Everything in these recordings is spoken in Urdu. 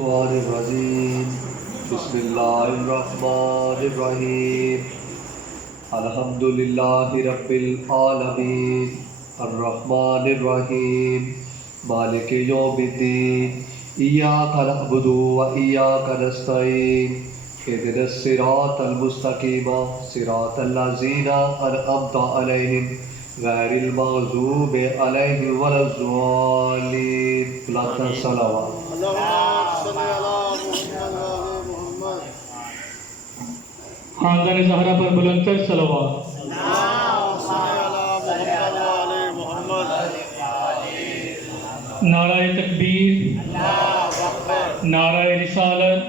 الشيطان الرجيم بسم الله الرحمن الرحيم الحمد لله رب العالمين الرحمن الرحيم مالك يوم الدين إياك نعبد وإياك نستعين اهدنا الصراط المستقيم صراط الذين أنعمت عليهم غير المغضوب عليهم ولا الضالين. ثلاثة صلوات. خاندان زہرا پر بلند تر صلوات. نعرہ تکبیر، نعرہ رسالت،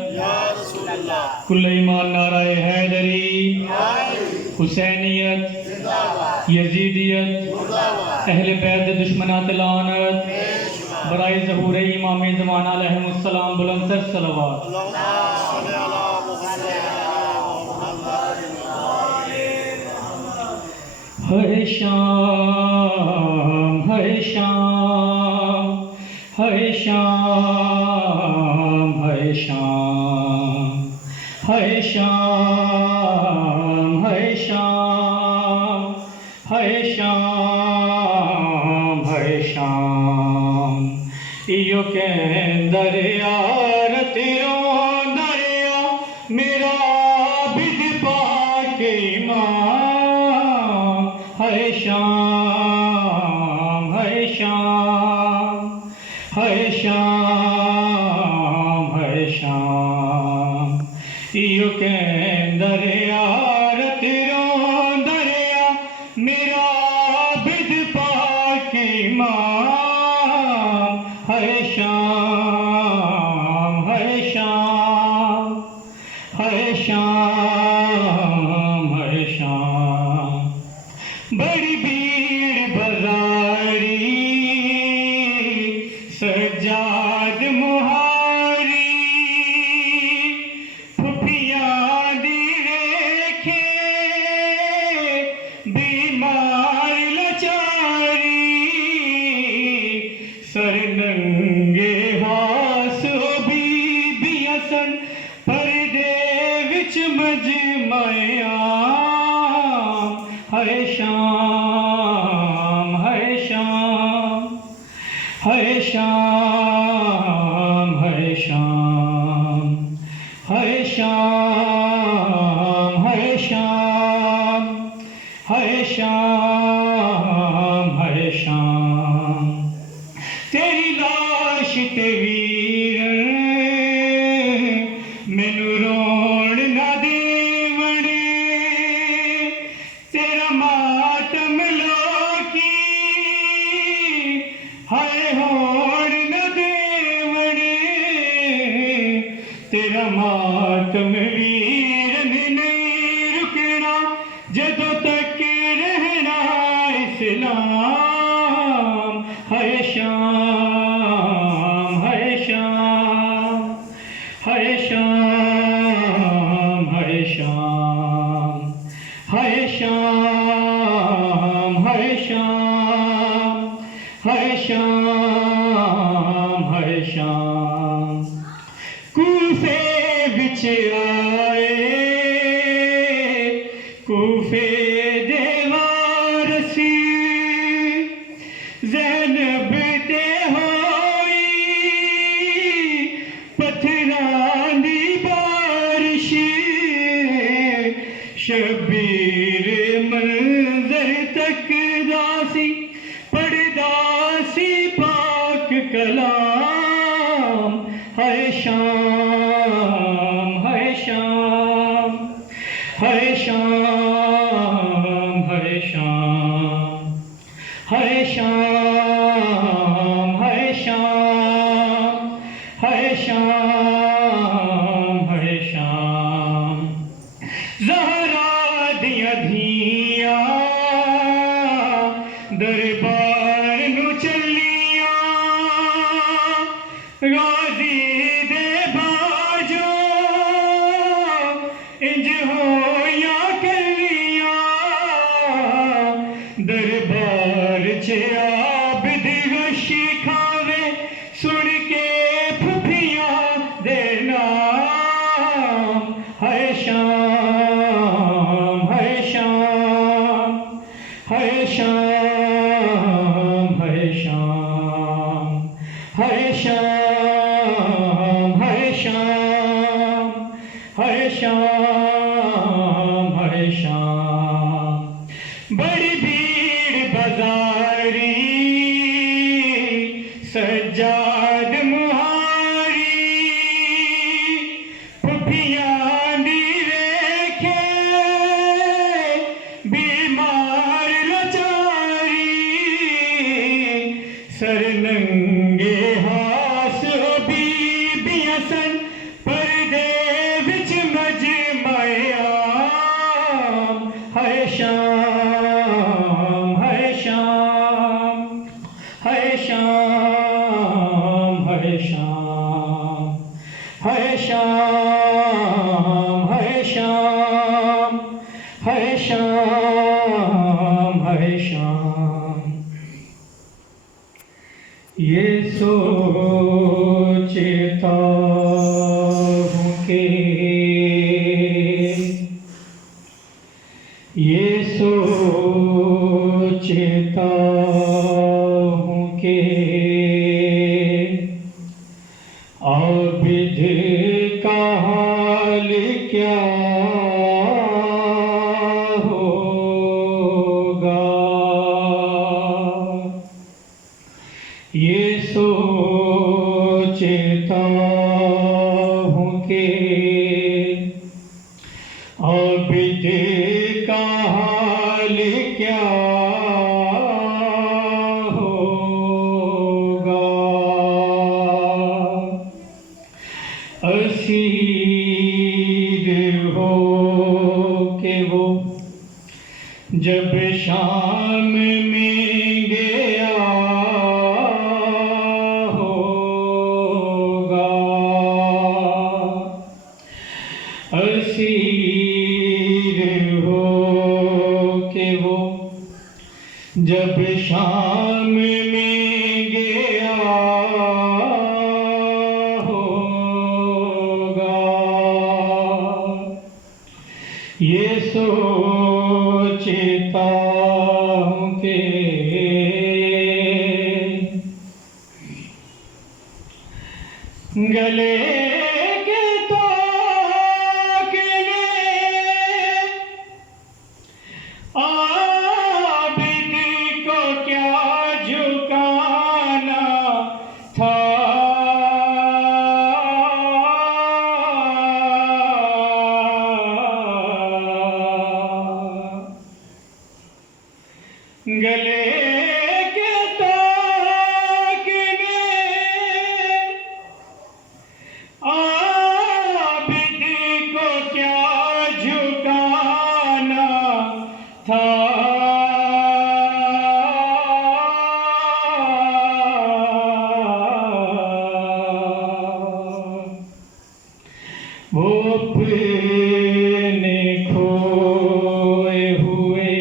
کل ایمان، نعرہ حیدری، حسینیت، یزیدیت، اہل بیت دشمنات لعنت، برائے ظہور امام زمان علیہ السلام بلند تر صلوات. ہے شام، ہے شام، ہے شام، ہے شام، ہے شام، ہے شام، ہے شام، ہے شام. ایو کہ دریا رتیرو دریا میرا بد پاک ایمان. ہے شام، ہے شام، ہے شام، ہے شام. ایو کہ دریا رتیرو دریا میرا بد پاک ایمان. ہے شام، ہے شام، ہے شام، ہے شام. بڑی بھیڑ بازاری سجاد مہاری پھپھیاں دی ریکھے بیمار لچاری سر ننگے ہاس بی بی حسن پردے وچ مجمعیاں. ہے شام، ہے شام، ہے شام، ہے شام، ہے شام، ہے شام، ہے شام، ہے شام. تیری لاش تے ویر مینو روڑ نہ دیوڑ. تیرا ماتم لوکی ہائے ہوڑ نہ دیوڑ. تیرا ماتم ویر نہیں رکنا جدوں تک رہنا اسلام. ہے شام، ہے شام، ہے شام، ہے شام، ہے شام، ہے شام، ہے شام، ہے شام. کوفے بچ آئے کوفے دے وارسی زینب تے ہوئی پتھراں دی بارش. شبیر منظر تک داسی پڑھدا سی پاک کلام. ہے شام، ہے شام، ہے شام، ہے شام، ہے شام، ہے شام، ہے شام، ہے شام. زہرا دیاں دھیاں دربار نو چلیاں. غازی دے باجو انج ہویا کلیاں. دربار چ عابد غش کھاوے سن کے پھپھیاں حسن پردے وچ مجمع عام ہے شام ہے شام ہے شام ہے شام ہے شام ہے شام ہے شام ہے شام یہ سوچتا ہوں کہ یہ سوچتا ہوں کہ عابد کا حال کیا ہوگا یہ سوچتا ہوں کہ عابد کا حال کیا ہوگا اسیر ہو کہ وہ جب شام میں گیا ہوگا اسیر ہو کہ وہ جب شام میں گیا ہوگا یہ سوچتا ہوں کہ گلے کے تاکنے عابد کو کیا جھکانا تھا گلے کے تاکنے عابد کو کیا جھکانا تھا وہ اپنے کھوئے ہوئے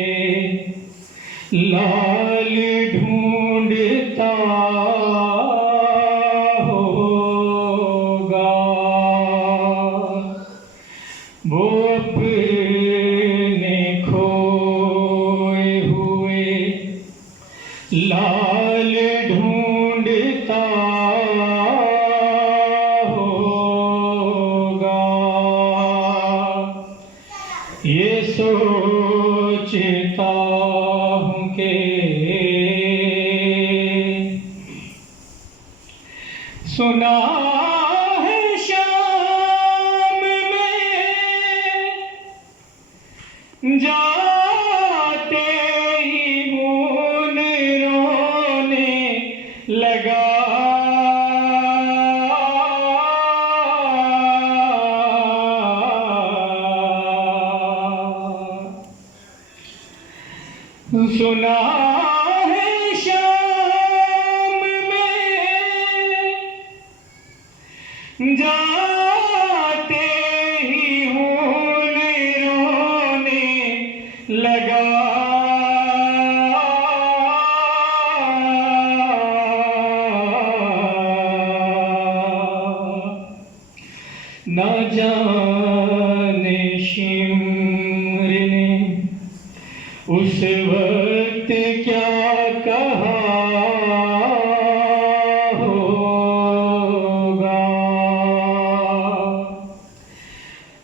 لال ڈھونڈتا ہوگا وہ اپنے کھوئے ہوئے لال ڈھونڈتا ہوگا یہ سوچتا ہوں کہ سنا ہے شام میں جاتے ہی مون رونے لگا سنا ہے شام میں جاتے ہی ہونے رونے لگا نہ جانے شمر نے اس وقت کیا کہا ہوگا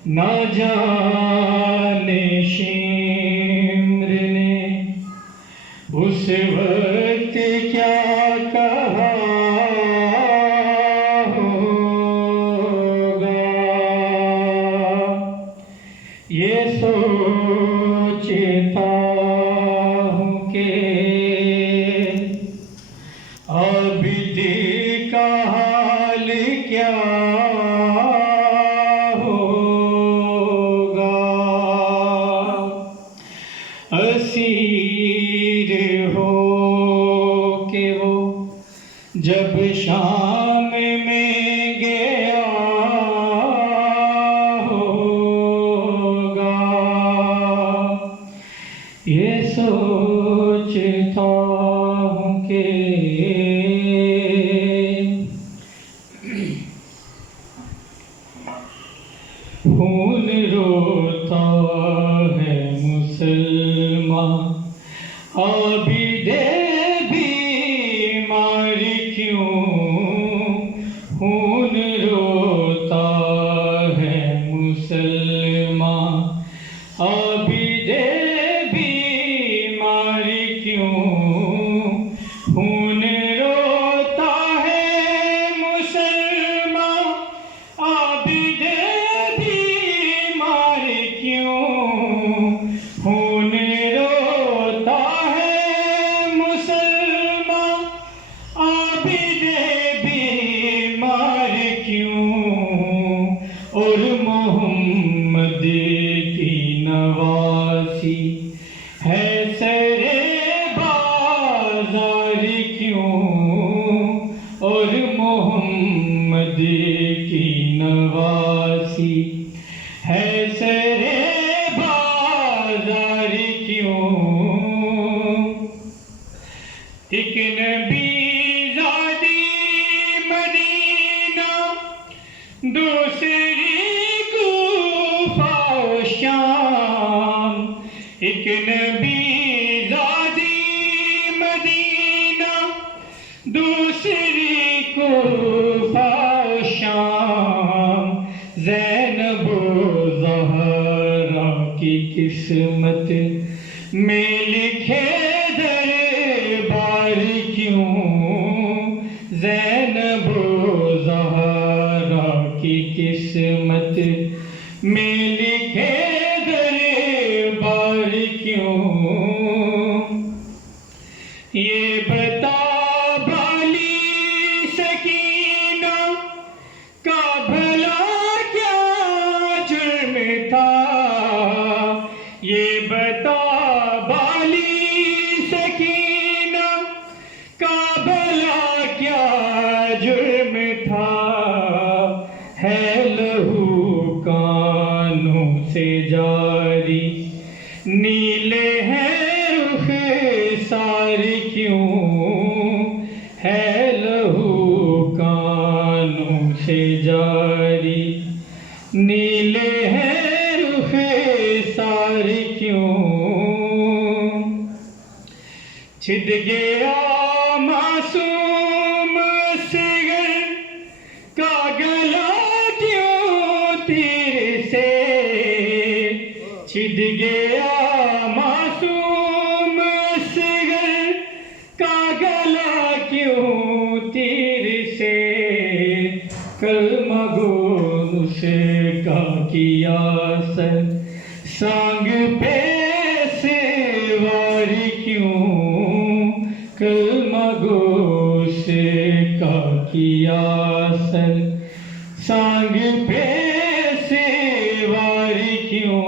نہ جانے شمر نے اس وقت کیا کہا ہوگا یہ سوچتا ہوں کہ عابد کا حال کیا ہوگا، اسیر ہو کہ وہ جب شام میں گیا ہوگا، یہ سوچتا ہوں کہ خون روتا ہے مسلمان، عابد بیمار کیوں؟ خون روتا ہے مسلمان، عابد بیمار کیوں؟ خون روتا ہے مسلمان، عابد بیمار کیوں؟ خون روتا ہے مسلمان، عابد بیمار کیوں؟ اور محمد کی نواسی ہے سر بازار کیوں؟ اور محمد کی نواسی ہے سر بازار کیوں؟ ایک نبی زادی مدینہ، دوسری کوفہ و شام، ایک نبی زادی مدینہ، دوسری کوفہ و شام، زینب و زہرا کی قسمت میں لکھے دربار کیوں؟ زینب و زہرا کی قسمت میں لکھے دربار کیوں؟ یہ بتا بالی سکینہ کا بھلا کیا جرم تھا؟ یہ بتا بالی سکینہ کا بھلا کیا جرم تھا؟ ہے لہو کانوں سے جاری، نیلے ہیں رخ سار کیوں؟ ہے لہو کانوں سے جاری، نیلے ہیں رخ سار کیوں؟ چھد گیا معصوم اصغر کا گلا کیوں تیر سے؟ چھد گیا معصوم اصغر کا گلا کیوں تیر سے؟ کلمہ گو نسخہ کیا سر سانگ پہ سوار کیوں؟ کلمہ گو نسخہ کیا سر سانگ پہ سوار کیوں؟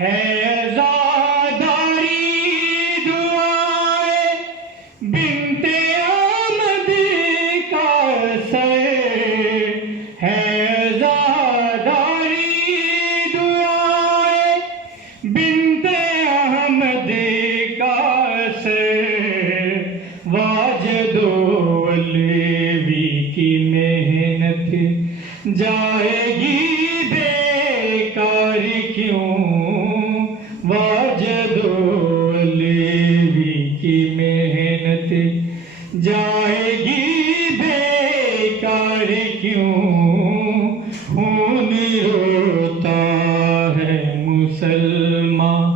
ہے عزاداری دعائیں بنت احمد کا سر، ہے عزاداری دعائیں بنت احمد کا سر، واجد و علوی کی محنت جائے گی بیکار کیوں؟ واجد و علوی کی محنت جائے گی بیکار کیوں؟ خون روتا ہے مسلمان،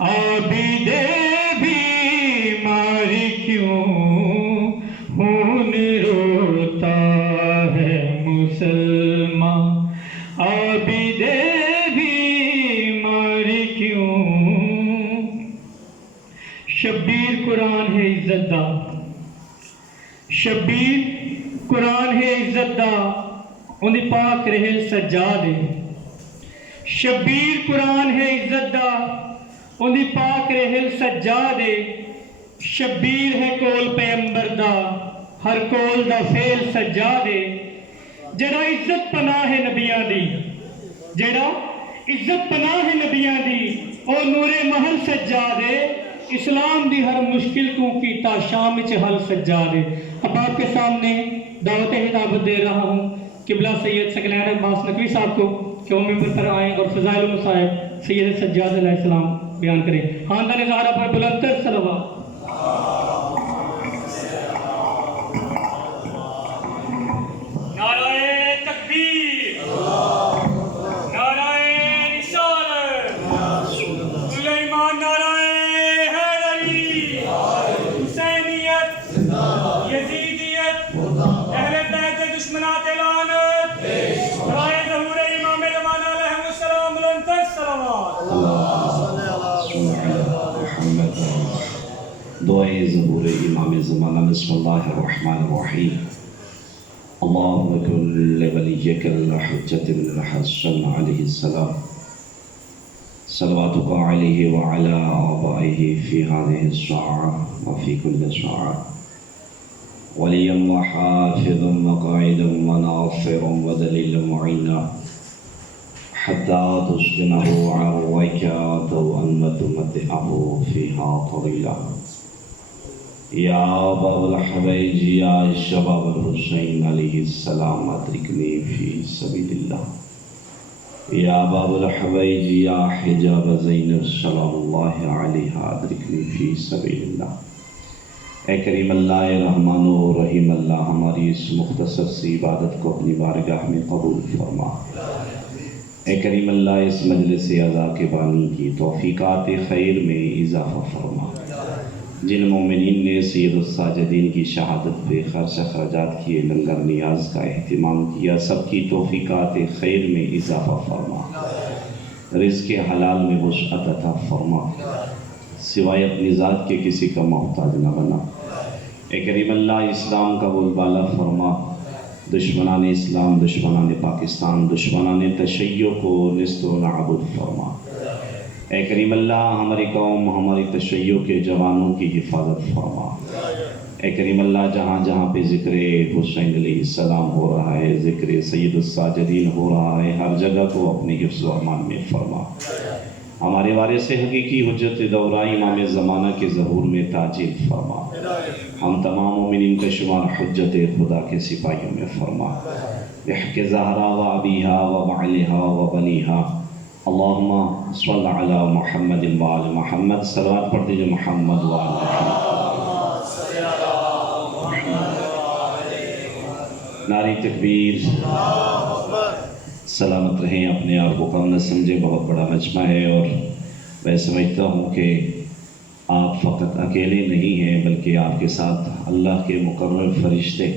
عابد بیمار کیوں؟ خون روتا ہے مسلمان، عابد بیمار کیوں؟ شبیر قرآن ہے عزت دا، شبیر قرآن ہے عزت دا ان دی پاک رہے سجاد ہے شبیر قرآن ہے عزت دا ان دی پاک رہے سجاد ہے شبیر ہے کول پیغمبر دا ہر کول دا فیل سجاد ہے جڑا عزت پناہ ہے نبیاں دی جڑا عزت پناہ ہے نبیاں دی اور نور محل سجاد ہے اسلام دی ہر مشکل کو کیتا شام وچ حل سجاد ہے اب آپ کے سامنے دعوت ہدایت دے رہا ہوں قبلہ سید ثقلین عباس نقوی صاحب کو کہ وہ ممبر پر آئیں اور فضائل المصائب سید سجاد علیہ السلام بیان کریں خاندان زہرا پر بلند تر صلوات دعائے ظہور امام زمانہ بسم اللہ الرحمن الرحیم اللہم کل ولیک الحجت بن الحسن علیہ السلام صلواتک علیہ وعلا آبائہ فی هذه الساعة وفی کل ساعة ولیا وحافظا وقائدا وناصرا ودلیلا معینا حتى تسكنه عرويك وأن تمتعه فيها طويلا يا باب الحبيج يا شباب الحسين عليه السلام أدركني في سبيل الله يا باب الحبيج يا حجاب زينب سلام الله عليها أدركني في سبيل الله اے کریم اللہ رحمان و رحیم اللہ ہماری اس مختصر سی عبادت کو اپنی بارگاہ میں قبول فرما اے کریم اللہ اس مجلس اعزا کے بانی کی توفیقات خیر میں اضافہ فرما جن مومنین نے سید الساجدین کی شہادت پہ خرچ اخراجات کیے لنگر نیاز کا اہتمام کیا سب کی توفیقات خیر میں اضافہ فرما رزق حلال میں وسعت عطا فرما سوائے اپنی ذات کے کسی کا محتاج نہ بنا اے کریم اللہ اسلام کا بول بالا فرما دشمنان اسلام دشمنان پاکستان دشمنان تشیع کو نست و نابود فرما اے کریم اللہ ہماری قوم ہماری تشیع کے جوانوں کی حفاظت فرما اے کریم اللہ جہاں جہاں پہ ذکر حسین علیہ السلام ہو رہا ہے ذکر سید الساجدین ہو رہا ہے ہر جگہ کو اپنی حفظ و امان میں فرما ہمارے وارث حقیقی حجت دورہ امام زمانہ کے ظہور میں تاجیل فرما ہم تمام مومنین کا شمار حجت خدا کے سپاہیوں میں فرما بحق زہرا و ابیہا و بعلہا و بنیہا اللہم صلی علی محمد و آل محمد صلوات پڑھ دیجئے محمد و آل محمد نعرہ تکبیر سلامت رہیں اپنے آپ کو کم نہ سمجھے بہت بڑا مجمع ہے اور میں سمجھتا ہوں کہ آپ فقط اکیلے نہیں ہیں بلکہ آپ کے ساتھ اللہ کے مقرر فرشتے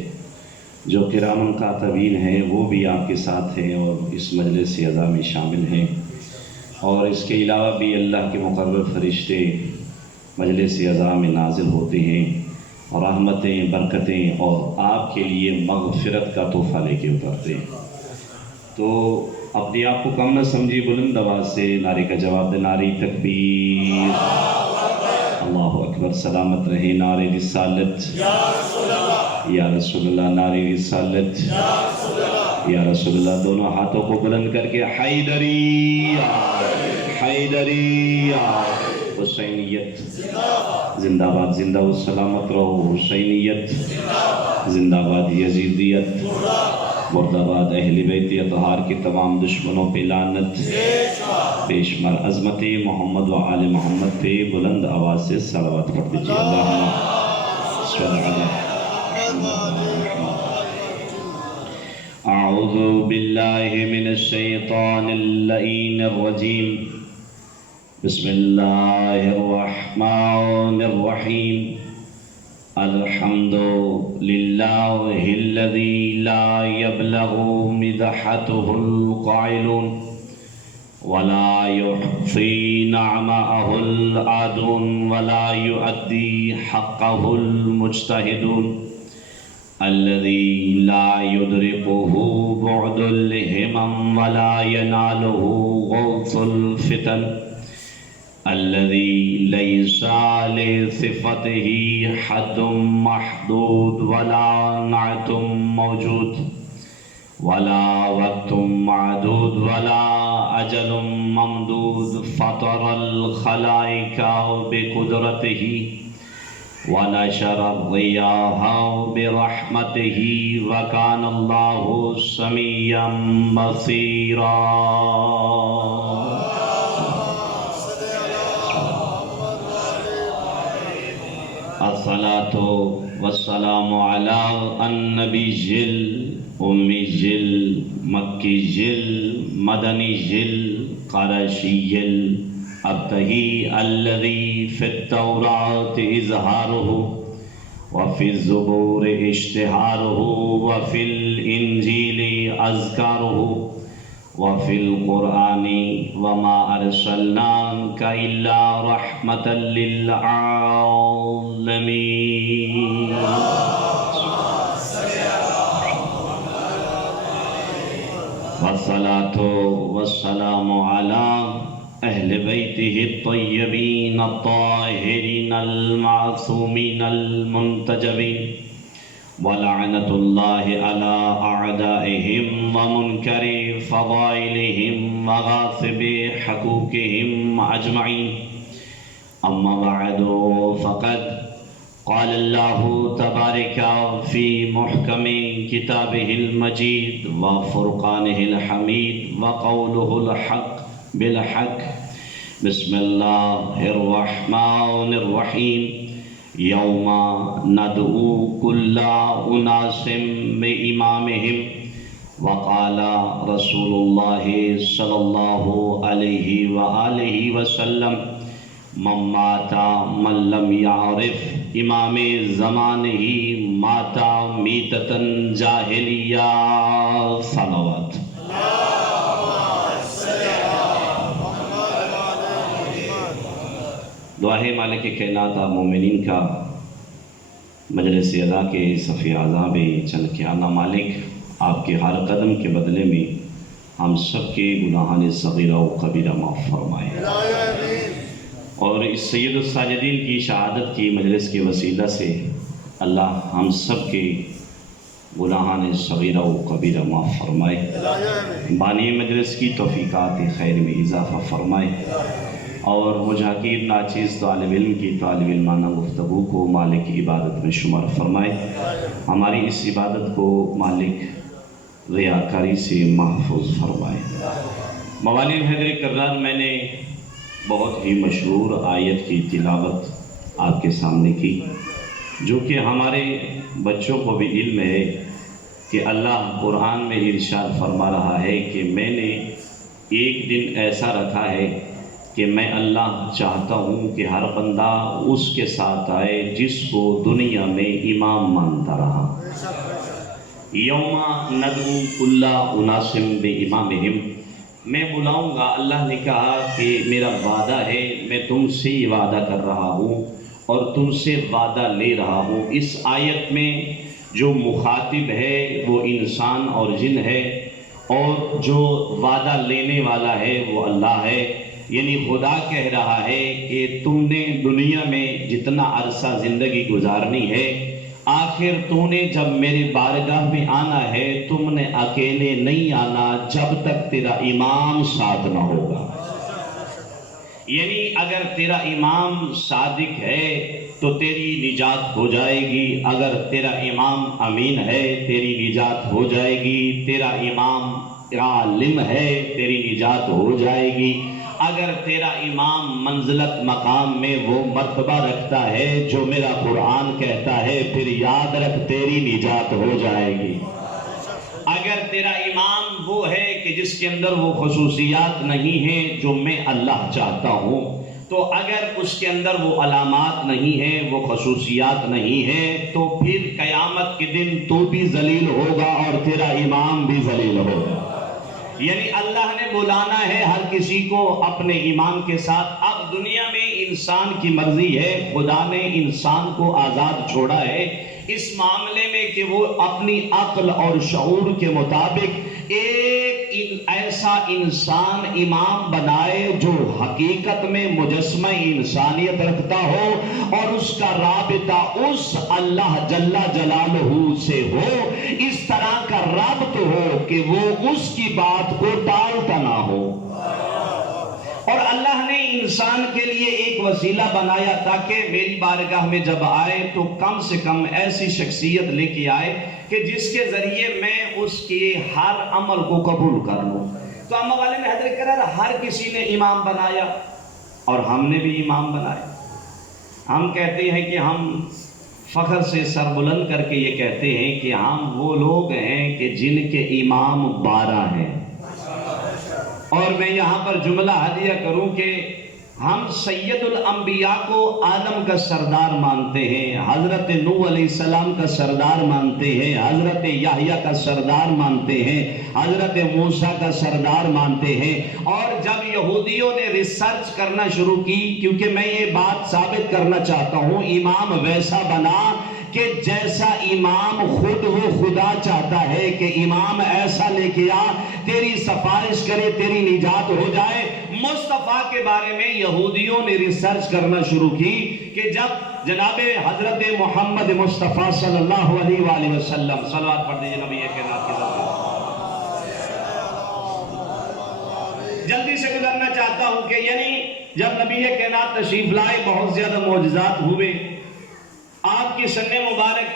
جو کرامن کاتبین ہیں وہ بھی آپ کے ساتھ ہیں اور اس مجلس اعزا میں شامل ہیں اور اس کے علاوہ بھی اللہ کے مقرر فرشتے مجلس اعزا میں نازل ہوتے ہیں اور رحمتیں برکتیں اور آپ کے لیے مغفرت کا تحفہ لے کے اترتے ہیں تو اپنے آپ کو کم نہ سمجھے بلند آواز سے نعرے کا جواب دے نعرہ تکبیر اللہ اکبر سلامت رہے نعرہ رسالت یا رسول اللہ نعرہ رسالت یا رسول اللہ دونوں ہاتھوں کو بلند کر کے حیدری حیدری حسینیت زندہ باد زندہ و سلامت رہو حسینیت زندہ باد یزیدیت مرد آباد اہل بیت اطہار کے تمام دشمنوں پہ لعنت پیشمر عظمت محمد و آل محمد پہ بلند آواز سے صلوات پڑھ دیجیے اللہم صلی علی اعوذ باللہ من الشیطان اللعین الرجیم بسم اللہ الرحمن الرحیم الحمد للہ الذی لا يبلغ مدحته القائلون ولا يحصي نعمه العادون ولا يؤدي حقه المجتهدون الذي لا يدركه بعد الهمم ولا يناله غوث الفتن الذي ليس لصفته حد محدود ولا نعت موجود ولا وقت معدود ولا أجل ممدود فطر الخلائق بقدرته ونشر الرياح برحمته وكان الله سميعا بصيرا. الصلاة والسلام على النبي الأمي المكي المدني القرشي الأبتهي الذي في التوراة إظهاره وفي الزبور اشتهاره وفي الإنجيل أذكاره وفي القرآن وما أرسلناك إلا رحمة للعالمين. والصلاة والسلام على أهل بيته الطيبين الطاهرين المعصومين المنتجبين ولعنة الله على أعدائهم ومنكر فضائلهم وغاصب حقوقهم أجمعين. أما بعد فقد قال الله تبارك في محكم كتابه المجيد وفرقانه الحميد وقوله الحق بالحق. بسم الله الرحمن الرحيم. يوم ندعو كل أناس بإمامهم وقال رسول الله صلى الله عليه وآله وسلم من مات من لم يعرف امام زمانه مات میتة جاہلیہ. صلوات. دعا ہے مالک کائنات مومنین کا مجلس ادا کے صف اعضاء میں چل کے آنا. مالک آپ کے ہر قدم کے بدلے میں ہم سب کے گناہان صغیرہ و کبیرہ معاف فرمائے اور اس سید الساجدین کی شہادت کی مجلس کے وسیلہ سے اللہ ہم سب کے گناہان صغیرہ و کبیرہ معاف فرمائے. بانی مجلس کی توفیقات خیر میں اضافہ فرمائے اور مجاہدین ناچیز طالب علم کی طالب علمانہ گفتگو کو مالک عبادت میں شمار فرمائے. ہماری اس عبادت کو مالک ریاکاری سے محفوظ فرمائے. موالین حیدر کرار، میں نے بہت ہی مشہور آیت کی تلاوت آپ کے سامنے کی، جو کہ ہمارے بچوں کو بھی علم ہے کہ اللہ قرآن میں ارشاد فرما رہا ہے کہ میں نے ایک دن ایسا رکھا ہے کہ میں اللہ چاہتا ہوں کہ ہر بندہ اس کے ساتھ آئے جس کو دنیا میں امام مانتا رہا. یوم ندعو کل اناس بامامہم، میں بلاؤں گا. اللہ نے کہا کہ میرا وعدہ ہے، میں تم سے یہ وعدہ کر رہا ہوں اور تم سے وعدہ لے رہا ہوں. اس آیت میں جو مخاطب ہے وہ انسان اور جن ہے اور جو وعدہ لینے والا ہے وہ اللہ ہے. یعنی خدا کہہ رہا ہے کہ تم نے دنیا میں جتنا عرصہ زندگی گزارنی ہے، آخر تو نے جب میرے بارگاہ میں آنا ہے تم نے اکیلے نہیں آنا جب تک تیرا امام ساتھ نہ ہوگا. یعنی اگر تیرا امام صادق ہے تو تیری نجات ہو جائے گی، اگر تیرا امام امین ہے تیری نجات ہو جائے گی، تیرا امام عالم ہے تیری نجات ہو جائے گی، اگر تیرا امام منزلت مقام میں وہ مرتبہ رکھتا ہے جو میرا قرآن کہتا ہے پھر یاد رکھ تیری نجات ہو جائے گی. اگر تیرا امام وہ ہے کہ جس کے اندر وہ خصوصیات نہیں ہیں جو میں اللہ چاہتا ہوں، تو اگر اس کے اندر وہ علامات نہیں ہیں، وہ خصوصیات نہیں ہیں، تو پھر قیامت کے دن تو بھی ذلیل ہوگا اور تیرا امام بھی ذلیل ہوگا. یعنی اللہ نے بلانا ہے ہر کسی کو اپنے امام کے ساتھ. اب دنیا میں انسان کی مرضی ہے، خدا نے انسان کو آزاد چھوڑا ہے اس معاملے میں کہ وہ اپنی عقل اور شعور کے مطابق ایک ایسا انسان امام بنائے جو حقیقت میں مجسمہ انسانیت رکھتا ہو اور اس کا رابطہ اس اللہ جل جلالہ سے ہو، اس طرح کا رابط ہو کہ وہ اس کی بات کو ٹالتا نہ ہو۔ اور اللہ نے انسان کے لیے ایک وسیلہ بنایا تاکہ میری بارگاہ میں جب آئے تو کم سے کم ایسی شخصیت لے کے آئے کہ جس کے ذریعے میں اس کے ہر عمل کو قبول کر لوں۔ تو امام والے نے حضرت قرار ہر کسی نے امام بنایا اور ہم نے بھی امام بنائے۔ ہم کہتے ہیں کہ ہم فخر سے سر بلند کر کے یہ کہتے ہیں کہ ہم وہ لوگ ہیں کہ جن کے امام 12 ہیں۔ اور میں یہاں پر جملہ ہدیہ کروں کہ ہم سید الانبیاء کو آدم کا سردار مانتے ہیں، حضرت نوح علیہ السلام کا سردار مانتے ہیں، حضرت یحییٰ کا سردار مانتے ہیں، حضرت موسیٰ کا سردار مانتے ہیں۔ اور جب یہودیوں نے ریسرچ کرنا شروع کی، کیونکہ میں یہ بات ثابت کرنا چاہتا ہوں، امام ویسا بنا کہ جیسا امام خود وہ خدا چاہتا ہے کہ امام ایسا لے کے آ، تیری سفارش کرے، تیری نجات ہو جائے۔ مصطفیٰ کے بارے میں یہودیوں نے ریسرچ کرنا شروع کی کہ جب جناب حضرت محمد مصطفیٰ صلی اللہ علیہ وآلہ وسلم، صلوات پڑھ دیجئے نبی کائنات کی ذات۔ جلدی سے گزرنا چاہتا ہوں کہ یعنی جب نبی کائنات تشریف لائے بہت زیادہ معجزات ہوئے۔ آپ کی سن مبارک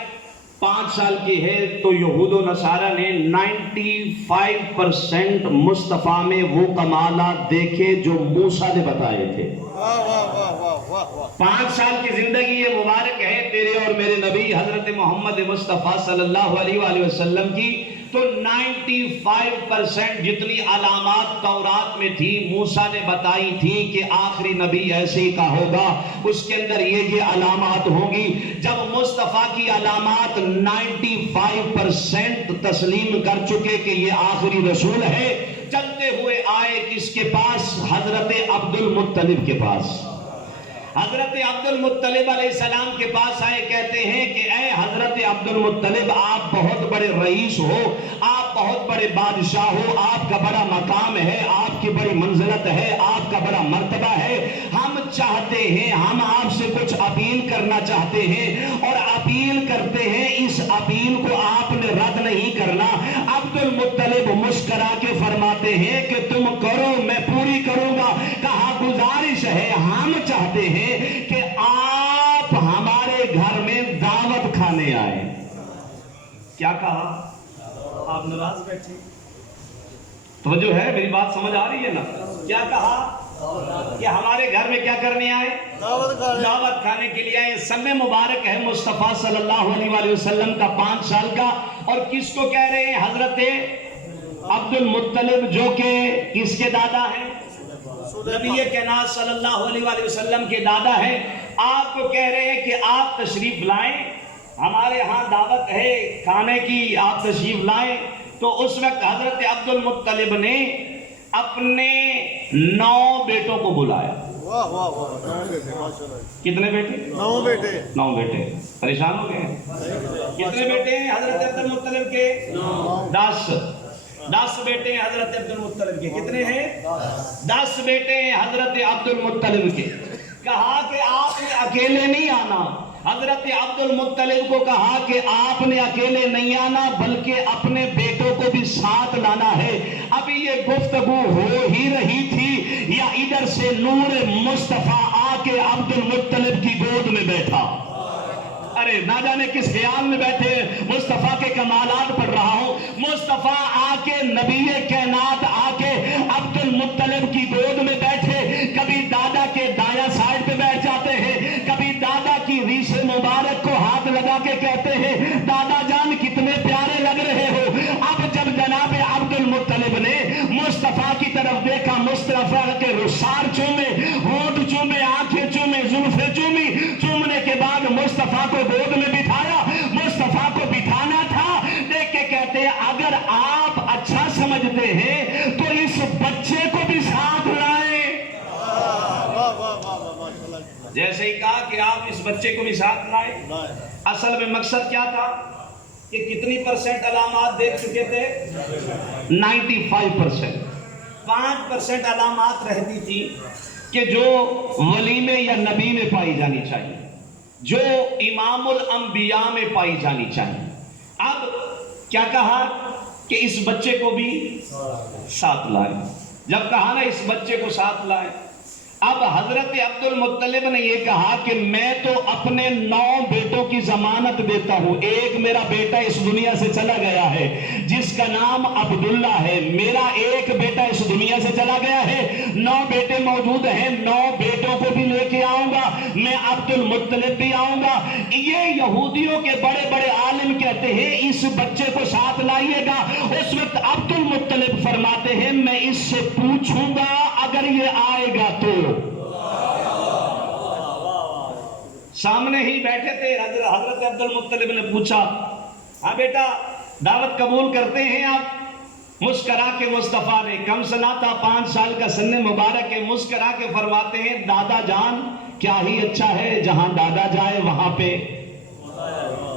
5 سال کی ہے تو یہود و نصارہ نے 95% مصطفیٰ میں وہ کمالات دیکھے جو موسیٰ نے بتائے تھے۔ 5 سال کی زندگی یہ مبارک ہے تیرے اور میرے نبی حضرت محمد مصطفیٰ صلی اللہ علیہ وآلہ وسلم کی، تو 95% جتنی علامات تورات میں تھی موسیٰ نے بتائی تھی کہ آخری نبی ایسے ہی کا ہوگا، اس کے اندر یہ علامات ہوں گی۔ جب مصطفیٰ کی علامات 95% تسلیم کر چکے کہ یہ آخری رسول ہے، چلتے ہوئے آئے کس کے پاس؟ حضرت عبد المطلب کے پاس۔ حضرت عبد المطلب علیہ السلام کے پاس آئے، کہتے ہیں کہ اے حضرت عبد المطلب، آپ بہت بڑے رئیس ہو، آپ بہت بڑے بادشاہ ہو، آپ کا بڑا مقام ہے، آپ کی بڑی منزلت ہے، آپ کا بڑا مرتبہ ہے۔ ہم چاہتے ہیں، ہم آپ سے کچھ اپیل کرنا چاہتے ہیں اور اپیل کرتے ہیں، اس اپیل کو آپ نے رد نہیں کرنا۔ عبد المطلب مسکرا کے فرماتے ہیں کہ تم کرو، میں پوری کروں گا۔ کہا گزارش ہے، ہم چاہتے ہیں کہ آپ ہمارے گھر میں دعوت کھانے آئے۔ کیا کہا؟ آپ ناراض بیٹھے؟ توجہ ہے، میری بات سمجھ آ رہی ہے نا؟ کیا کہا کہ ہمارے گھر میں کیا کرنے آئے؟ دعوت کھانے کے لیے آئے۔ سن مبارک ہے مصطفیٰ صلی اللہ علیہ وآلہ وسلم کا 5 سال کا، اور کس کو کہہ رہے ہیں؟ حضرت عبد المطلب، جو کہ کس کے دادا ہیں؟ نبی کائنات صلی اللہ علیہ وآلہ وسلم کے دادا ہیں۔ آپ کو کہہ رہے ہیں کہ آپ تشریف لائیں، ہمارے ہاں دعوت ہے کھانے کی، آپ تشریف لائیں۔ تو اس وقت حضرت عبد المطلب نے اپنے 9 بیٹوں کو بلایا۔ کتنے بیٹے؟ 9 بیٹے۔ 9 بیٹے۔ پریشان ہو گئے؟ کتنے بیٹے ہیں حضرت عبد المطلب کے؟ 10 بیٹے ہیں حضرت عبد المطلب کے۔ کتنے ہیں؟ 10 بیٹے ہیں حضرت عبد المطلب کے۔ کہا کہ آپ نے اکیلے نہیں آنا۔ حضرت عبد المطلب کو کہا کہ آپ نے اکیلے نہیں آنا بلکہ اپنے بیٹوں کو بھی ساتھ لانا ہے۔ ابھی یہ گفتگو ہو ہی رہی تھی یا ادھر سے نور مصطفیٰ آ کے عبد المطلب کی گود میں بیٹھا۔ ارے نہ جانے کس خیال میں بیٹھے، مصطفیٰ کے کمالات پڑھ رہا ہوں۔ مصطفیٰ آ کے، نبی کائنات آ کے عبد المطلب کی گود میں بیٹھے۔ کبھی دادا کے دایاں سائڈ پہ بیٹھ جاتے ہیں، کبھی دادا کی ریش مبارک کو ہاتھ لگا کے کہتے ہیں دادا جان کتنے پیارے لگ رہے ہو۔ اب جب جناب عبد المطلب نے مصطفیٰ کی طرف دیکھا، مصطفیٰ کے رخسار چومے، ہونٹ چومے، آنکھیں چومے، زلفیں چومی۔ چومنے کے بعد مصطفیٰ کو گود میں بٹھایا۔ مصطفیٰ کو بٹھانا تھا، دیکھ کے کہتے ہیں اگر آپ اچھا سمجھتے ہیں تو اس بچے کو بھی ساتھ لائیں۔ جیسے ہی کہا کہ آپ اس بچے کو بھی ساتھ لائے. اصل میں مقصد کیا تھا کہ کتنی % علامات دیکھ چکے تھے؟ 95%. 5% علامات رہتی تھی کہ جو ولی میں یا نبی میں پائی جانی چاہیے, جو امام الانبیاء میں پائی جانی چاہیے. اب کیا کہا کہ اس بچے کو بھی ساتھ لائے. جب کہا نا اس بچے کو ساتھ لائے, اب حضرت عبد المطلب نے یہ کہا کہ میں تو اپنے 9 بیٹوں کی ضمانت دیتا ہوں. ایک میرا بیٹا اس دنیا سے چلا گیا ہے جس کا نام عبداللہ ہے, میرا ایک بیٹا اس دنیا سے چلا گیا ہے, 9 بیٹے موجود ہیں, 9 بیٹوں کو بھی لے کے آؤں گا, میں عبد المطلب بھی آؤں گا. یہ یہودیوں کے بڑے بڑے عالم کہتے ہیں اس بچے کو ساتھ لائیے گا. اس وقت عبد المطلب فرماتے ہیں میں اس سے پوچھوں گا اگر یہ آئے گا تو. سامنے ہی بیٹھے تھے, حضرت عبد المطلب نے پوچھا ہاں بیٹا دعوت قبول کرتے ہیں آپ؟ مسکرا کے مصطفیٰ نے, کم سنا تھا 5 سال کا سن مبارک ہے, مسکرا کے فرماتے ہیں دادا جان کیا ہی اچھا ہے جہاں دادا جائے وہاں پہ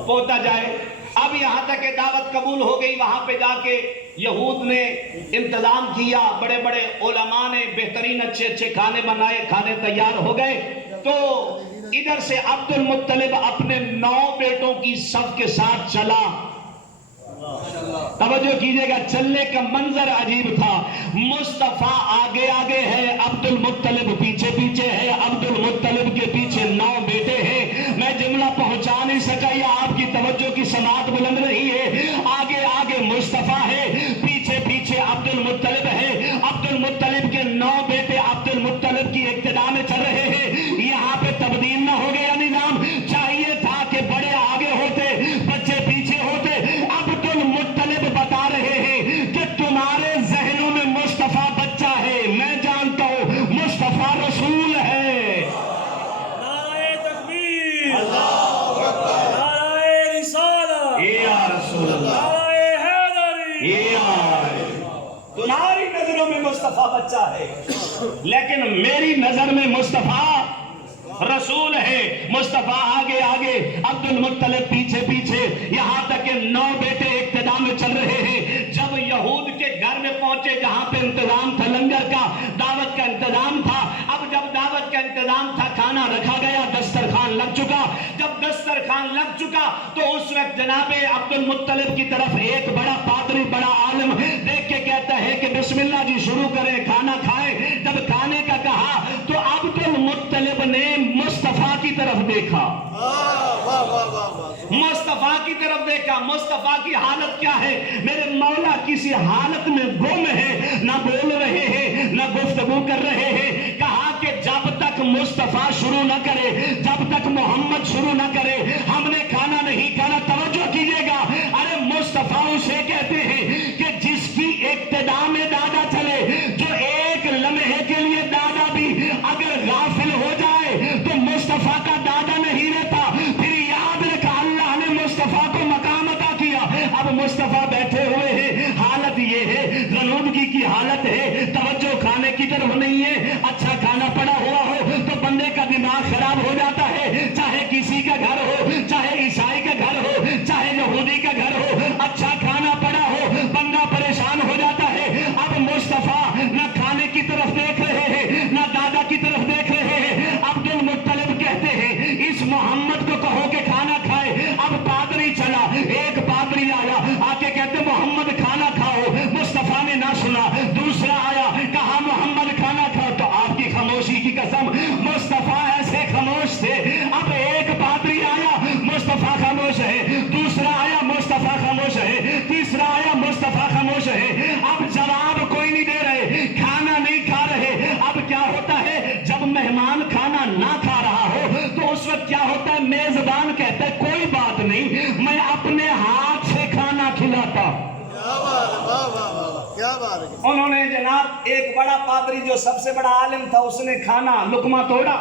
پوتا جائے. اب یہاں تک کہ دعوت قبول ہو گئی, وہاں پہ جا کے یہود نے انتظام کیا, بڑے بڑے علماء نے بہترین اچھے اچھے کھانے بنائے, کھانے تیار ہو گئے. تو ادھر سے عبد المطلب اپنے 9 بیٹوں کی صف کے ساتھ چلا. توجہ کیجئے گا, چلنے کا منظر عجیب تھا. مصطفیٰ آگے آگے ہے, عبد المطلب پیچھے پیچھے ہے, عبد المطلب کے پیچھے 9 بیٹے ہیں. میں جملہ پہنچا نہیں سکا یا آپ کی توجہ کی سماعت بلند نہیں ہے. آگے آگے مصطفیٰ ہے, پیچھے پیچھے عبد المطلب ہے. عبد المطلب کے 9 بیٹے عبد المطلب کی اقتداء میں چل رہے ہیں. یہاں پہ تبدیل نہ ہو گیا نظام, چاہیے تھا کہ بڑے آگے ہوتے بچے پیچھے ہوتے. عبد المطلب بتا رہے ہیں کہ تمہارے ذہنوں میں مصطفیٰ بچہ ہے, میں جانتا ہوں مصطفیٰ رسول ہے. نعرہ تکبیر, نعرہ رسالہ, یا رسول اللہ, نعرہ حیدری. تمہاری نظروں میں مصطفیٰ بچہ ہے لیکن میری نظر میں مصطفیٰ رسول ہے. مصطفیٰ آگے آگے, عبد المطلب پیچھے پیچھے, یہاں تک کہ 9 بیٹے اقتداء میں چل رہے ہیں. جب یہود کے گھر میں پہنچے جہاں پہ انتظام تھا لنگر کا, دعوت کا انتظام تھا. اب جب دعوت کا انتظام تھا, کھانا رکھا گیا, دسترخوان لگ چکا. جب دسترخوان لگ چکا تو اس وقت جناب عبد المطلب کی طرف ایک بڑا پادری, بڑا عالم دیکھ کے کہتا ہے کہ بسم اللہ جی شروع کریں, کھانا کھائیں. جب کھانے کا کہا تو عبد المطلب نے مصطفیٰ کی طرف دیکھا, مصطفیٰ کی طرف دیکھا. مصطفیٰ کی حالت کیا ہے؟ میرے مولا کسی حالت میں گم ہے, نہ بول رہے ہیں نہ گفتگو کر رہے ہیں. کہا کہ جب تک مصطفیٰ شروع نہ کرے, جب تک محمد شروع نہ کرے, ہم نے کھانا نہیں کھانا. توجہ کیجئے گا, ارے مصطفیٰ اسے کہتے ہیں کہ جس کی اقتداء میں دادا چلے, جو ایک لمحے کے لیے دادا بھی اگر غافل ہو جائے تو مصطفیٰ کا دادا نہیں رہتا. پھر یاد رکھا اللہ نے مصطفیٰ کو مقام عطا کیا. اب مصطفیٰ بیٹھے ہوئے ہیں, حالت یہ ہے غنودگی کی حالت ہے, توجہ کھانے کی طرف نہیں ہے. اچھا کھانا پڑا ہوا ہو تو بندے کا دماغ خراب ہو جاتا ہے, چاہے کسی کا گھر ہو, چاہے عیسائی کا گھر ہو, چاہے یہودی کا گھر ہو. اچھا کھانا پڑا ہو بندہ پریشان ہو جاتا ہے. اب مصطفیٰ نہ کھانے کی طرف دیکھ رہے ہیں نہ دادا کی طرف دیکھ رہے ہیں. عبد المطلب کہتے ہیں اس محمد کو کہو کہ کھانا کھائے. اب پادری چلا, ایک پادری آیا, آ کے کہتے محمد کھانا کھاؤ. مصطفیٰ نے نہ سنا. دوسرا آیا, کہا محمد کھانا کھاؤ. تو آپ کی خاموشی کی قسم مصطفیٰ ایسے خاموش تھے. اب ایک پادری آیا, مصطفیٰ خاموش ہے. دوسرا آیا, مصطفیٰ خاموش ہے. تیسرا آیا, مصطفیٰ خاموش ہے. اب جواب کوئی نہیں دے رہے, کھانا نہیں کھا رہے. اب کیا ہوتا ہے جب مہمان کھانا نہ کھا رہا ہو تو اس وقت کیا ہوتا ہے, میزبان کہتا ہے کوئی بات نہیں, میں اپنے ہاتھ سے کھانا کھلاتا. انہوں نے جناب ایک بڑا پادری جو سب سے بڑا عالم تھا, اس نے کھانا لقمہ توڑا,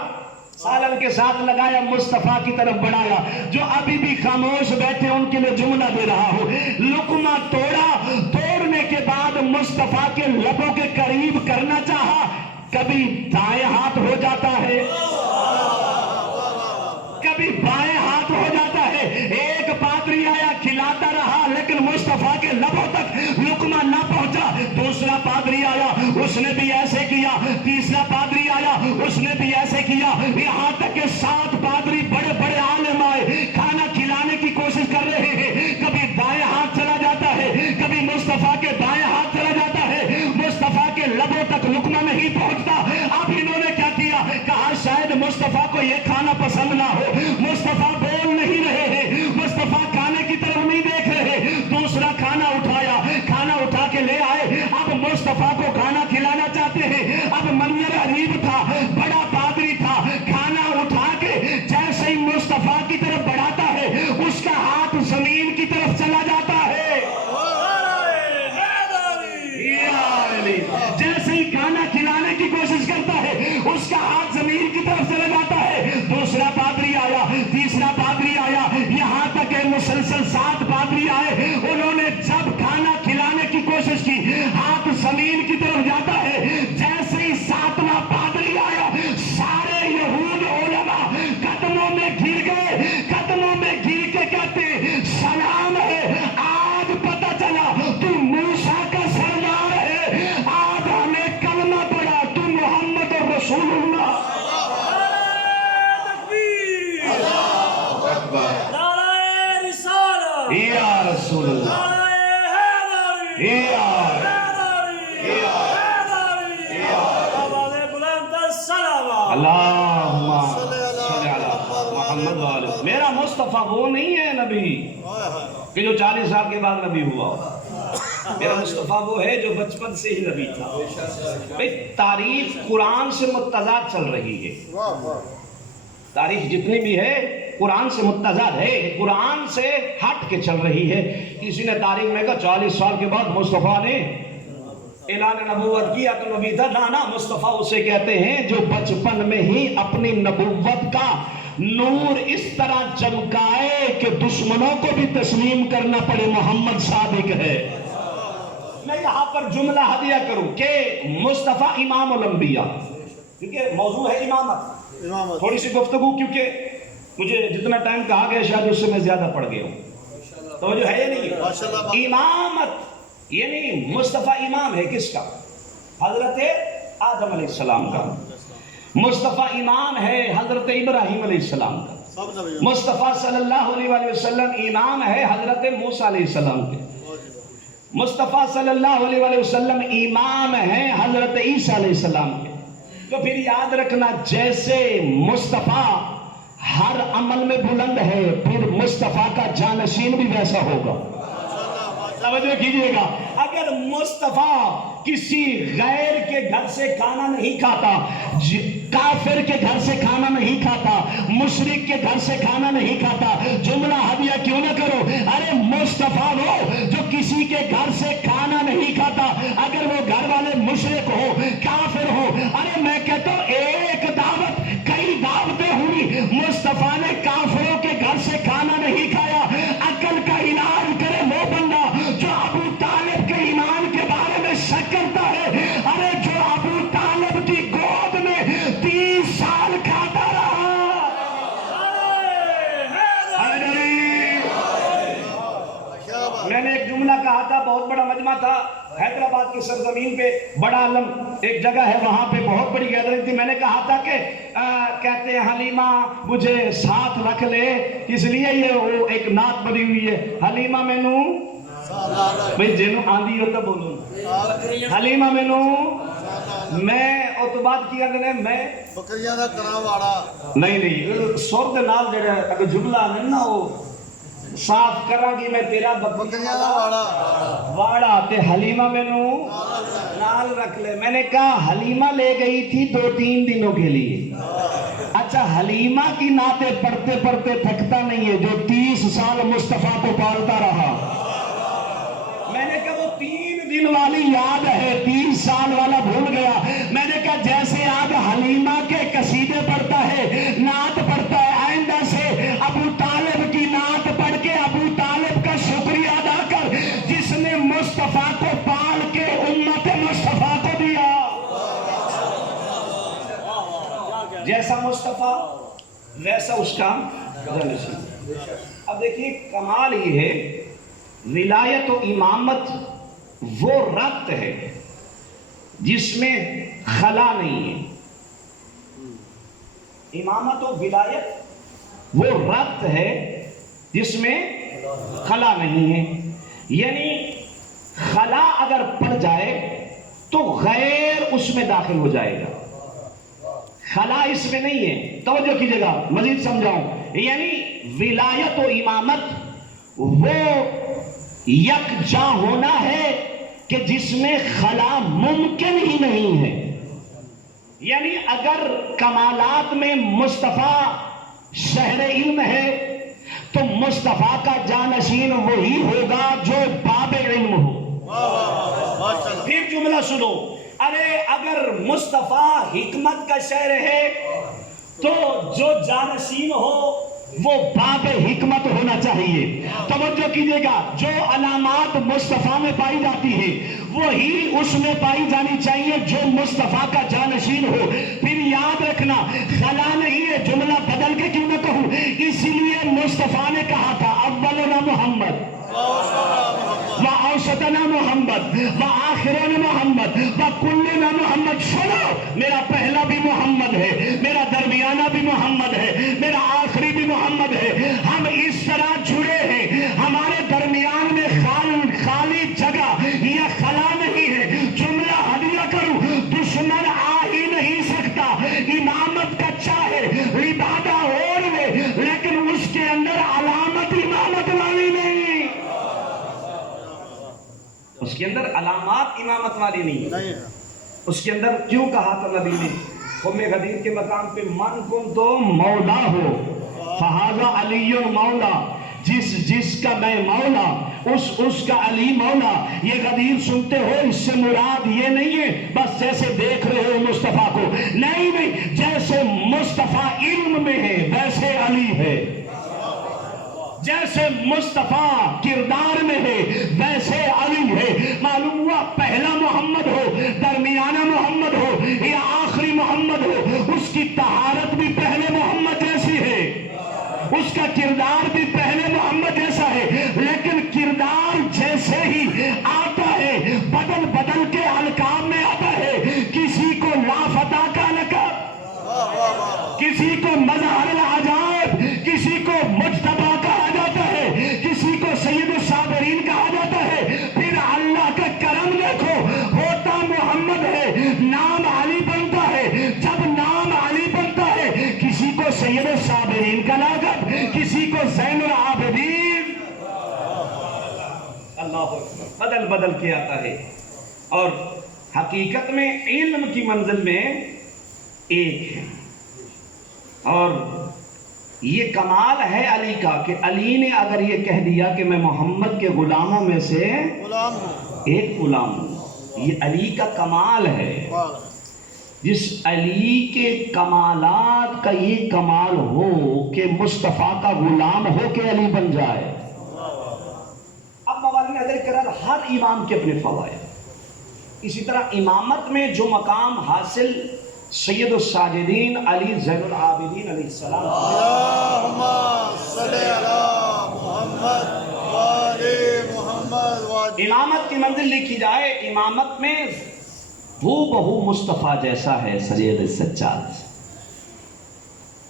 سالن کے ساتھ لگایا, مصطفیٰ کی طرف بڑھایا. جو ابھی بھی خاموش بیٹھے ان کے لیے جملہ دے رہا ہوں. لقمہ توڑا, توڑنے کے بعد مصطفیٰ کے لبوں کے قریب کرنا چاہا, کبھی دائیں ہاتھ ہو جاتا ہے, کبھی بائیں ہاتھ ہو جاتا ہے. ایک پادری آیا کھلاتا رہا لیکن مصطفیٰ کے لبوں تک لقمہ نہ پہنچا. دوسرا پادری آیا اس نے بھی ایسے کیا. تیسرا پادری آیا اس نے بھی ایسے کیا. یہاں تک کہ 7 پادری بڑے بڑے عالم آئے کھانا کھلانے کی کوشش کر رہے ہیں. کبھی دائیں ہاتھ چلا جاتا ہے, کبھی مصطفیٰ کے بائیں ہاتھ چلا جاتا ہے. مصطفیٰ کے لبوں تک لقمہ نہیں پہنچتا. اب انہوں نے کیا کیا, کہا شاید مصطفیٰ کو یہ کھانا پسند نہ ہو. مصطفیٰ بول نہیں رہے ہیں, مصطفیٰ کھانے کی طرف نہیں دیکھ رہے. دوسرا کھانا اٹھایا, کھانا اٹھا کے لے آئے. اب مصطفیٰ کو کھانا کھلانا چاہتے ہیں. اب منظر عجیب تھا, بڑا پادری تھا, کھانا اٹھا کے جیسے ہی مصطفیٰ کی طرف بڑھاتا ہے اس کا ہاتھ زمین کی طرف چلا جاتا ہے. جیسے ہی کھانا کھلانے کی کوشش کرتا ہے اس کا ہاتھ زمین کی طرف چلا جاتا ہے. دوسرا پادری آیا, تیسرا پادری آیا, یہاں تک کہ مسلسل 7 پادری آئے. انہوں نے جب کھانا کھلانے کی کوشش کی ہاتھ زمین کی طرف جاتا ہے. جیسے ہی 7واں پادری آیا سارے یہود علماء قدموں میں گر گئے. قدموں میں گر کے کہتے سلام ہے, آج پتہ چلا تو موسیٰ کا سردار ہے. آج ہمیں کلمہ پڑا تو محمد رسول اللہ. نعرہ رسالہ یا رسول اللہ, اللہم صلی علی محمد وآلہ. میرا مصطفیٰ وہ نہیں ہے نبی کہ جو 40 سال کے بعد نبی ہوا. میرا مصطفیٰ وہ ہے جو بچپن سے ہی نبی تھا. بھئی تاریخ قرآن سے متضاد چل رہی ہے. تاریخ جتنی بھی ہے قرآن سے متضاد ہے, قرآن سے ہٹ کے چل رہی ہے. کسی نے تاریخ میں کہا 40 سال کے بعد مصطفیٰ نے اعلان نبوت کیا تو نبی تھا. نانا, مصطفیٰ اسے کہتے ہیں جو بچپن میں ہی اپنی نبوت کا نور اس طرح چمکائے کہ دشمنوں کو بھی تسلیم کرنا پڑے. محمد صادق ہے. میں یہاں پر جملہ ہدیہ کروں کہ مصطفیٰ امام الانبیاء, کیونکہ موضوع ہے امامت. تھوڑی سی گفتگو, کیونکہ مجھے جتنا ٹائم کہا گیا شاید اس سے میں زیادہ پڑھ گیا ہوں. تو جو ہے یہ نہیں امامت, یعنی مصطفیٰ امام ہے کس کا؟ حضرت آدم علیہ السلام کا. مصطفیٰ امام ہے حضرت ابراہیم علیہ السلام کا. مصطفیٰ صلی اللہ علیہ وآلہ وسلم امام ہے حضرت موسیٰ علیہ السلام کے. مصطفیٰ صلی اللہ علیہ وآلہ وسلم امام ہے حضرت عیسیٰ علیہ السلام کے. تو پھر یاد رکھنا, جیسے مصطفیٰ ہر عمل میں بلند ہے پھر مصطفیٰ کا جانشین بھی ویسا ہوگا. توجہ کیجئے گا, اگر مصطفیٰ کسی غیر کے گھر سے کھانا نہیں کھاتا, کافر کے گھر سے کھانا نہیں کھاتا, مشرک کے گھر سے کھانا نہیں کھاتا, جملہ ہدیہ کیوں نہ کرو. ارے مصطفیٰ وہ جو کسی کے گھر سے کھانا نہیں کھاتا, اگر وہ گھر والے مشرک ہو, کافر ہو. ارے میں کہتا ہوں ایک دعوت کئی دعوتیں ہوئی, مصطفیٰ نے کافروں کے گھر سے کھانا نہیں کھایا. عقل کا علاج کرے وہ بندہ جو ابو طالب کے ایمان کے بارے میں شک کرتا ہے. ارے جو ابو طالب کی گود میں 30 سال کھاتا رہا. میں نے ایک جملہ کہا تھا, بہت بڑا مجمع تھا حیدرآباد کی سرزمین پہ, بڑا علم ایک جگہ ہے وہاں پہ بہت بڑی گیدرنگ تھی. میں نے کہا تھا کہ کہتے ہیں حلیمہ مجھے ساتھ رکھ لے, اس لیے یہ وہ ایک نعت بنی ہوئی ہے, حلیمہ مینو بھئی جنو آندھی ہوتا بولوں, حلیمہ مینو میں او تو بات کیا کہ میں بکریاں دا کرا واڑا نہیں سور دے نال جڑا اگر جملہ نہیں نا وہ صاف کرا گی میں تیرا بکریاں دا واڑا واڑا تے حلیمہ مینو نال رکھ لے. میں نے کہا حلیمہ لے گئی تھی 2-3 دنوں کے لیے. اچھا حلیمہ کی نعتیں پڑھتے پڑھتے تھکتا نہیں ہے جو 30 سال مصطفیٰ کو پالتا رہا. میں نے کہا وہ 3 دن والی یاد ہے, 30 سال والا بھول گیا. میں نے کہا جیسے آج حلیمہ کے قصیدے پڑھتا ہے, نعت پڑھتا ہے, آئندہ سے ابو طالب کی نعت پڑھ کے ابو طالب کا شکریہ ادا کر جس نے مصطفیٰ کو پال کے امت مصطفیٰ کو دیا. جیسا مصطفیٰ ویسا اس کا اب دیکھیے کمال یہ ہے، ولایت و امامت وہ ربط ہے جس میں خلا نہیں ہے. امامت و ولایت وہ ربط ہے جس میں خلا نہیں ہے. یعنی خلا اگر پڑ جائے تو غیر اس میں داخل ہو جائے گا، خلا اس میں نہیں ہے. توجہ کیجئے گا، مزید سمجھاؤں. یعنی ولایت و امامت وہ یکجا ہونا ہے کہ جس میں خلا ممکن ہی نہیں ہے. یعنی اگر کمالات میں مصطفیٰ شہر علم ہے تو مصطفیٰ کا جانشین وہی ہوگا جو باب علم ہو. پھر جملہ سنو، ارے اگر مصطفیٰ حکمت کا شہر ہے تو جو جانشین ہو وہ باب حکمت ہونا چاہیے. توجہ کیجئے گا، جو علامات مصطفیٰ میں پائی جاتی ہے وہی اس میں پائی جانی چاہیے جو مصطفیٰ کا جانشین ہو. پھر یاد رکھنا، خلا نہیں ہے. جملہ بدل کے کیوں نہ کہوں، اسی لیے مصطفیٰ نے کہا تھا اولنا محمد وَأَوْسَطَنَا محمد وَآخِرَنَا محمد وَكُلِّنَا محمد. سنو، میرا پہلا بھی محمد ہے، میرا درمیانہ بھی محمد ہے، میرا آخری بھی محمد ہے. ہم اس طرح جڑے ہیں، ہمارے درمیان میں خالی جگہ یا خلا نہیں ہے. جملہ ہدیہ کروں، دشمن آ ہی نہیں سکتا. امامت کا چاہے عبادہ اور ہے لیکن اس کے اندر علامت امامت والی نہیں، اس کے اندر علامات امامت والی نہیں. اس کے اندر کیوں کہا تھا نبی نے قوم غدیر کے مقام پہ، من کن تو مولا ہو فہذا علی مولا، جس کا میں مولا اس کا علی مولا. یہ غدیر سنتے ہو، اس سے مراد یہ نہیں ہے بس جیسے دیکھ رہے ہو مصطفیٰ کو، نہیں، جیسے مصطفیٰ علم میں ہے ویسے علی ہے، جیسے مصطفیٰ کردار میں ہے ویسے علی ہے. معلوم ہوا پہلا محمد ہو، درمیانہ محمد ہو یا آخری محمد ہو، اس کی طہارت بھی پہلے محمد جیسی ہے، اس کا کردار بھی پہلے محمد جیسا ہے. لیکن کردار جیسے ہی آتا ہے بدل بدل کے القاب میں آتا ہے. کسی کو لافتہ کا لقب، کسی کو مظہر العجائب، کسی کو مجتبی کہا جاتا ہے، کسی کو سید الصابرین کہا جاتا ہے. پھر اللہ کا کرم دیکھو، ہوتا محمد ہے، نام علی بنتا ہے. جب نام علی بنتا ہے کسی کو سید الصابرین کا لقب، کسی کو زین العابدین، اللہ بدل بدل کے آتا ہے. اور حقیقت میں علم کی منزل میں ایک ہے. اور یہ کمال ہے علی کا کہ علی نے اگر یہ کہہ دیا کہ میں محمد کے غلاموں میں سے ایک غلام ہوں، یہ علی کا کمال ہے. جس علی کے کمالات کا یہ کمال ہو کہ مصطفیٰ کا غلام ہو کے علی بن جائے. اب موالین حضرت کرال ہر امام کے اپنے فوائد. اسی طرح امامت میں جو مقام حاصل سید الساجدین علی زین العابدین علیہ السلام، اللہم صلی علی محمد وآل محمد. امامت کی منزل لکھی جائے، امامت میں وہ بہو مصطفیٰ جیسا ہے سید سجاد،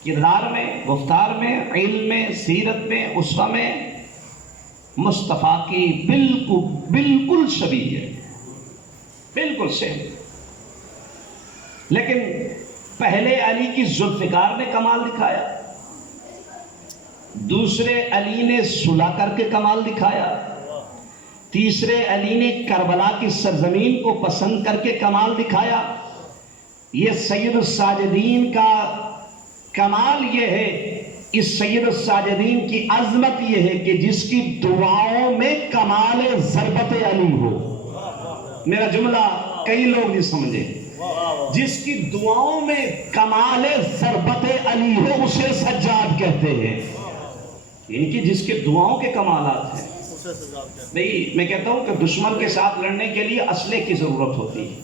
کردار میں، گفتار میں، علم میں، سیرت میں، اسوہ میں مصطفیٰ کی بالکل شبیہ ہے، بالکل سیم. لیکن پہلے علی کی ذوالفقار نے کمال دکھایا، دوسرے علی نے صلح کر کے کمال دکھایا، تیسرے علی نے کربلا کی سرزمین کو پسند کر کے کمال دکھایا. یہ سید الساجدین کا کمال یہ ہے، اس سید الساجدین کی عظمت یہ ہے کہ جس کی دعاؤں میں کمال ضربت علی ہو. میرا جملہ کئی لوگ نہیں سمجھے، جس کی دعاؤں میں کمال ضربت علی ہو اسے سجاد کہتے ہیں. ان کی جس کے دعاؤں کے کمالات ہیں. نہیں، میں کہتا ہوں کہ دشمن کے ساتھ لڑنے کے لیے اسلحے کی ضرورت ہوتی ہے،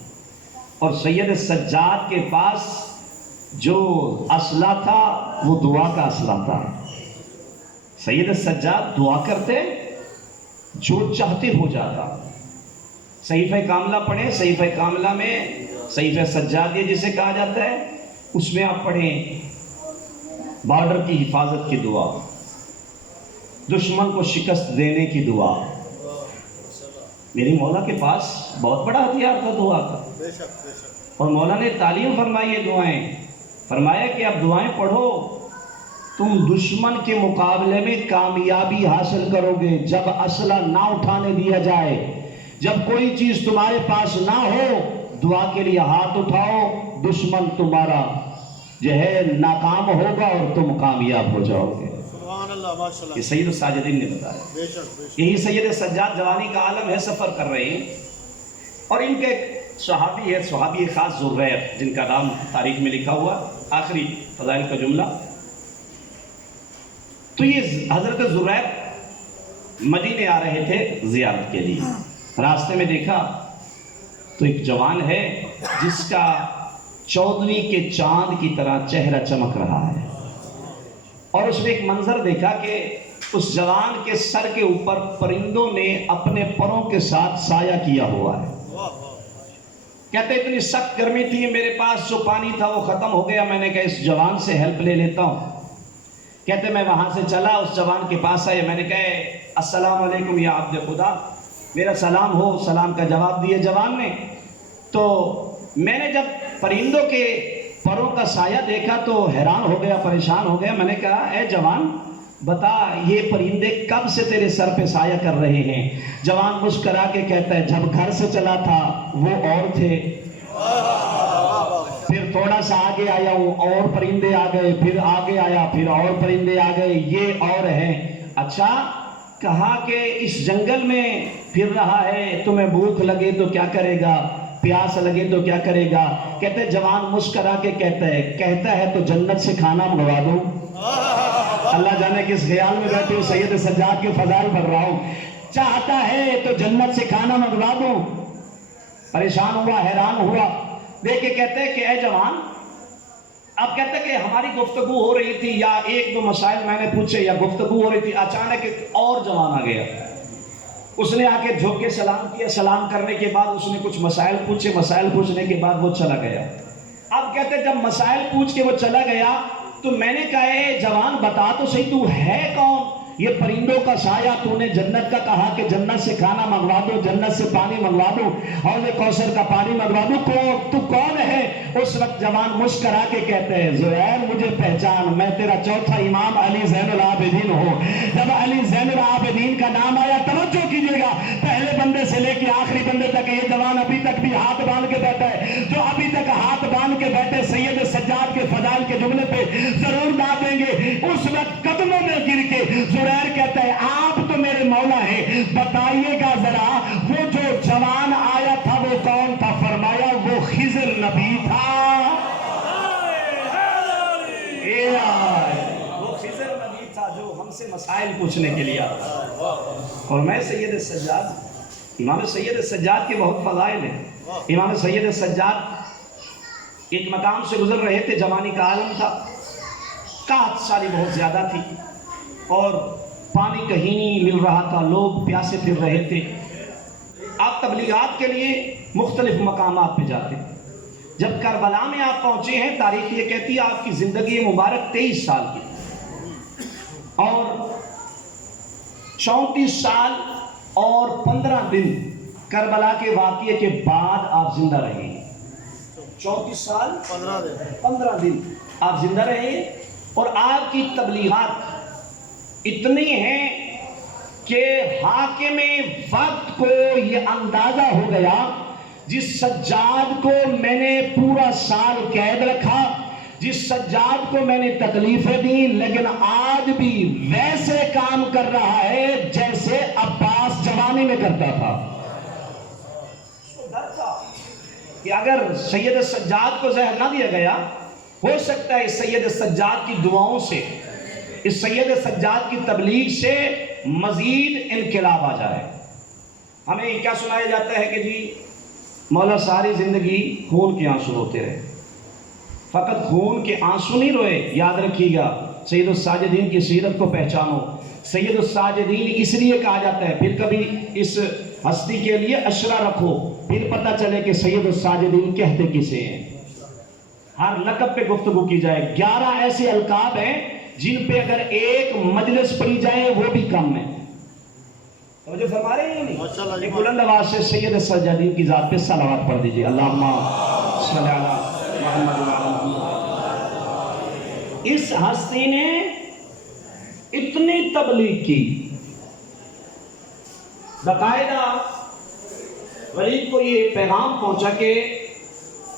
اور سید سجاد کے پاس جو اسلحہ تھا وہ دعا کا اسلحہ تھا. سید سجاد دعا کرتے جو چاہتے ہو جاتا. صحیفہ کاملہ پڑھیں. صحیفہ کاملہ میں صحیفہ سجادیہ جسے کہا جاتا ہے، اس میں آپ پڑھیں بارڈر کی حفاظت کی دعا، دشمن کو شکست دینے کی دعا. میری مولا کے پاس بہت بڑا ہتھیار تھا دعا کا، بے شک بے شک. اور مولا نے تعلیم فرمائی ہے دعائیں. فرمایا کہ اب دعائیں پڑھو، تم دشمن کے مقابلے میں کامیابی حاصل کرو گے جب اسلحہ نہ اٹھانے دیا جائے، جب کوئی چیز تمہارے پاس نہ ہو، دعا کے لیے ہاتھ اٹھاؤ، دشمن تمہارا جو ہے ناکام ہوگا اور تم کامیاب ہو جاؤ گے. سبحان اللہ ماشاء یہ اللہ. سید الساجدین نے بتایا. بے شک بے شک. یہی سید سجاد جوانی کا عالم ہے، سفر کر رہے ہیں، اور ان کے ایک صحابی ہے، صحابی خاص زریر، جن کا نام تاریخ میں لکھا ہوا، آخری فضائل کا جملہ. تو یہ حضرت زریر مدینے آ رہے تھے زیارت کے لیے. راستے میں دیکھا تو ایک جوان ہے جس کا 14ویں کے چاند کی طرح چہرہ چمک رہا ہے، اور اس نے ایک منظر دیکھا کہ اس جوان کے سر کے اوپر پرندوں نے اپنے پروں کے ساتھ سایہ کیا ہوا ہے. کہتے اتنی سخت گرمی تھی، میرے پاس جو پانی تھا وہ ختم ہو گیا، میں نے کہا اس جوان سے ہیلپ لے لیتا ہوں. کہتے میں وہاں سے چلا، اس جوان کے پاس آیا، میں نے کہا السلام علیکم یا عبد خدا، میرا سلام ہو. سلام کا جواب دیا جوان نے. تو میں نے جب پرندوں کے پروں کا سایہ دیکھا تو حیران ہو گیا، پریشان ہو گیا. میں نے کہا اے جوان بتا یہ پرندے کب سے تیرے سر پہ سایہ کر رہے ہیں؟ جوان مسکرا کے کہتا ہے جب گھر سے چلا تھا وہ اور تھے، پھر تھوڑا سا آگے آیا ہوں اور پرندے آ گئے، پھر آگے آیا پھر اور پرندے آ گئے، یہ اور ہیں. اچھا، کہا کہ اس جنگل میں پھر رہا ہے، تمہیں بھوک لگے تو کیا کرے گا، پیاس لگے تو کیا کرے گا؟ کہتے جوان مسکرا کے کہتا ہے تو جنت سے کھانا منگوا دو. اللہ جانے کس خیال میں بیٹھے ہو، سید سجاد کے فضائل پڑھ رہا ہوں. چاہتا ہے تو جنت سے کھانا منگوا دو. پریشان ہوا، حیران ہوا، دیکھ کے کہتے ہیں کہ اے جوان، اب کہتے ہیں کہ ہماری گفتگو ہو رہی تھی یا ایک دو مسائل میں نے پوچھے یا گفتگو ہو رہی تھی، اچانک ایک اور جوان آ گیا. اس نے آ کے جھک کے سلام کیا، سلام کرنے کے بعد اس نے کچھ مسائل پوچھے، مسائل پوچھنے کے بعد وہ چلا گیا. اب کہتے ہیں جب مسائل پوچھ کے وہ چلا گیا تو میں نے کہا اے جوان بتا تو صحیح تو ہے کون؟ یہ پرندوں کا سایہ، تو نے جنت کا کہا کہ جنت سے کھانا منگوا دو، جنت سے پانی منگوا دو، اور یہ کوثر کا پانی منگوا دو، تو کون ہے؟ اس وقت جوان مسکرا کے کہتے ہیں زہیر مجھے پہچان، میں تیرا چوتھا امام علی زین العابدین ہوں. جب علی زین العابدین کا نام آیا، توجہ کیجئے گا، پہلے بندے سے لے کے آخری بندے تک یہ جوان ابھی تک بھی ہاتھ باندھ کے بیٹھا ہے. جو ابھی تک ہاتھ باندھ کے بیٹھے سید سجاد کے فضائل کے جملے پہ ضرور داد دیں گے. اس وقت قدموں میں گر کے زریر کہتا ہے آپ تو میرے مولا ہیں، بتائیے گا ذرا وہ جو جوان آیا تھا وہ کون تھا؟ فرمایا وہ خضر نبی تھا. وہ خضر نبی تھا جو ہم سے مسائل پوچھنے کے لیے آتا. اور میں سید سجاد، امام سید سجاد کے بہت فضائل ہیں. امام سید سجاد ایک مقام سے گزر رہے تھے، جوانی کا عالم تھا، قحط سالی بہت زیادہ تھی اور پانی کہیں نہیں مل رہا تھا، لوگ پیاسے پھر رہے تھے. آپ تبلیغات کے لیے مختلف مقامات پہ جاتے. جب کربلا میں آپ پہنچے ہیں، تاریخ یہ کہتی ہے آپ کی زندگی مبارک 23 سال کی، اور 34 سال اور 15 دن کربلا کے واقعے کے بعد آپ زندہ رہے ہیں. 34 سال 15 دن آپ زندہ رہے ہیں، اور آپ کی تبلیغات اتنی ہیں کہ حاکم وقت کو یہ اندازہ ہو گیا جس سجاد کو میں نے پورا سال قید رکھا، جس سجاد کو میں نے تکلیفیں دی، لیکن آج بھی ویسے کام کر رہا ہے جیسے عباس جوانی میں کرتا تھا. اس کو ڈر تھا کہ اگر سید سجاد کو زہر نہ دیا گیا، ہو سکتا ہے اس سید سجاد کی دعاؤں سے، اس سید سجاد کی تبلیغ سے مزید انقلاب آ جائے. ہمیں کیا سنایا جاتا ہے کہ جی مولا ساری زندگی خون کے آنسو روتے رہے. فقط خون کے آنسو نہیں روئے، یاد رکھیے گا سید الساجدین کی سیرت کو پہچانو. سید الساجدین اس لیے کہا جاتا ہے. پھر کبھی اس ہستی کے لیے اشرا رکھو, پھر پتہ چلے کہ سید الساجدین کہتے کسے ہیں. ہر لقب پہ گفتگو کی جائے. 11 ایسے القاب ہیں جن پہ اگر ایک مجلس پڑھی جائے وہ بھی کم ہے. توجہ فرما رہے ہیں نہیں؟ ایک بلند آواز سے سید الساجدین کی ذات پہ صلوات پڑھ دیجئے. اللہم صلی علی محمد وعلی محمد. اس ہستی نے اتنی تبلیغ کی, باقاعدہ ولید کو یہ پیغام پہنچا کہ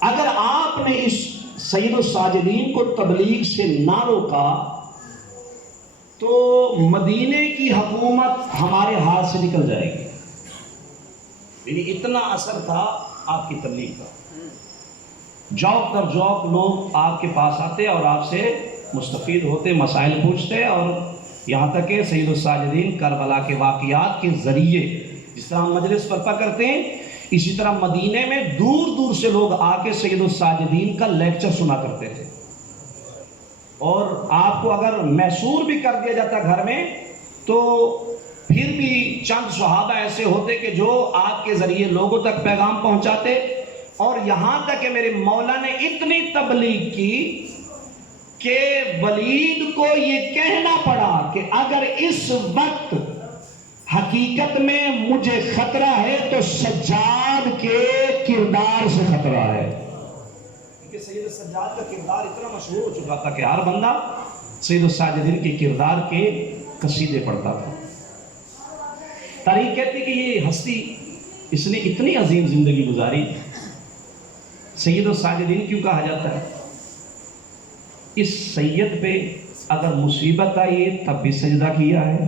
اگر آپ نے اس سید الساجدین کو تبلیغ سے نہ روکا تو مدینے کی حکومت ہمارے ہاتھ سے نکل جائے گی. یعنی اتنا اثر تھا آپ کی تبلیغ کا. جوق در جوق لوگ آپ کے پاس آتے اور آپ سے مستفید ہوتے, مسائل پوچھتے, اور یہاں تک کہ سید الساجدین کربلا کے واقعات کے ذریعے جس طرح ہم مجلس برپا کرتے ہیں, اسی طرح مدینے میں دور دور سے لوگ آ کے سید الساجدین کا لیکچر سنا کرتے تھے. اور آپ کو اگر محصور بھی کر دیا جاتا گھر میں تو پھر بھی چند صحابہ ایسے ہوتے کہ جو آپ کے ذریعے لوگوں تک پیغام پہنچاتے. اور یہاں تک کہ میرے مولا نے اتنی تبلیغ کی کہ ولید کو یہ کہنا پڑا کہ اگر اس وقت حقیقت میں مجھے خطرہ ہے تو سجاد کے کردار سے خطرہ ہے. کیونکہ سید سجاد کا کردار اتنا مشہور ہو چکا تھا کہ ہر بندہ سید الساجدین کے کردار کے قصیدے پڑھتا تھا. تاریخ کہتی کہ یہ ہستی اس نے اتنی عظیم زندگی گزاری. سید الساجدین کیوں کہا جاتا ہے؟ اس سید پہ اگر مصیبت آئی تب بھی سجدہ کیا ہے.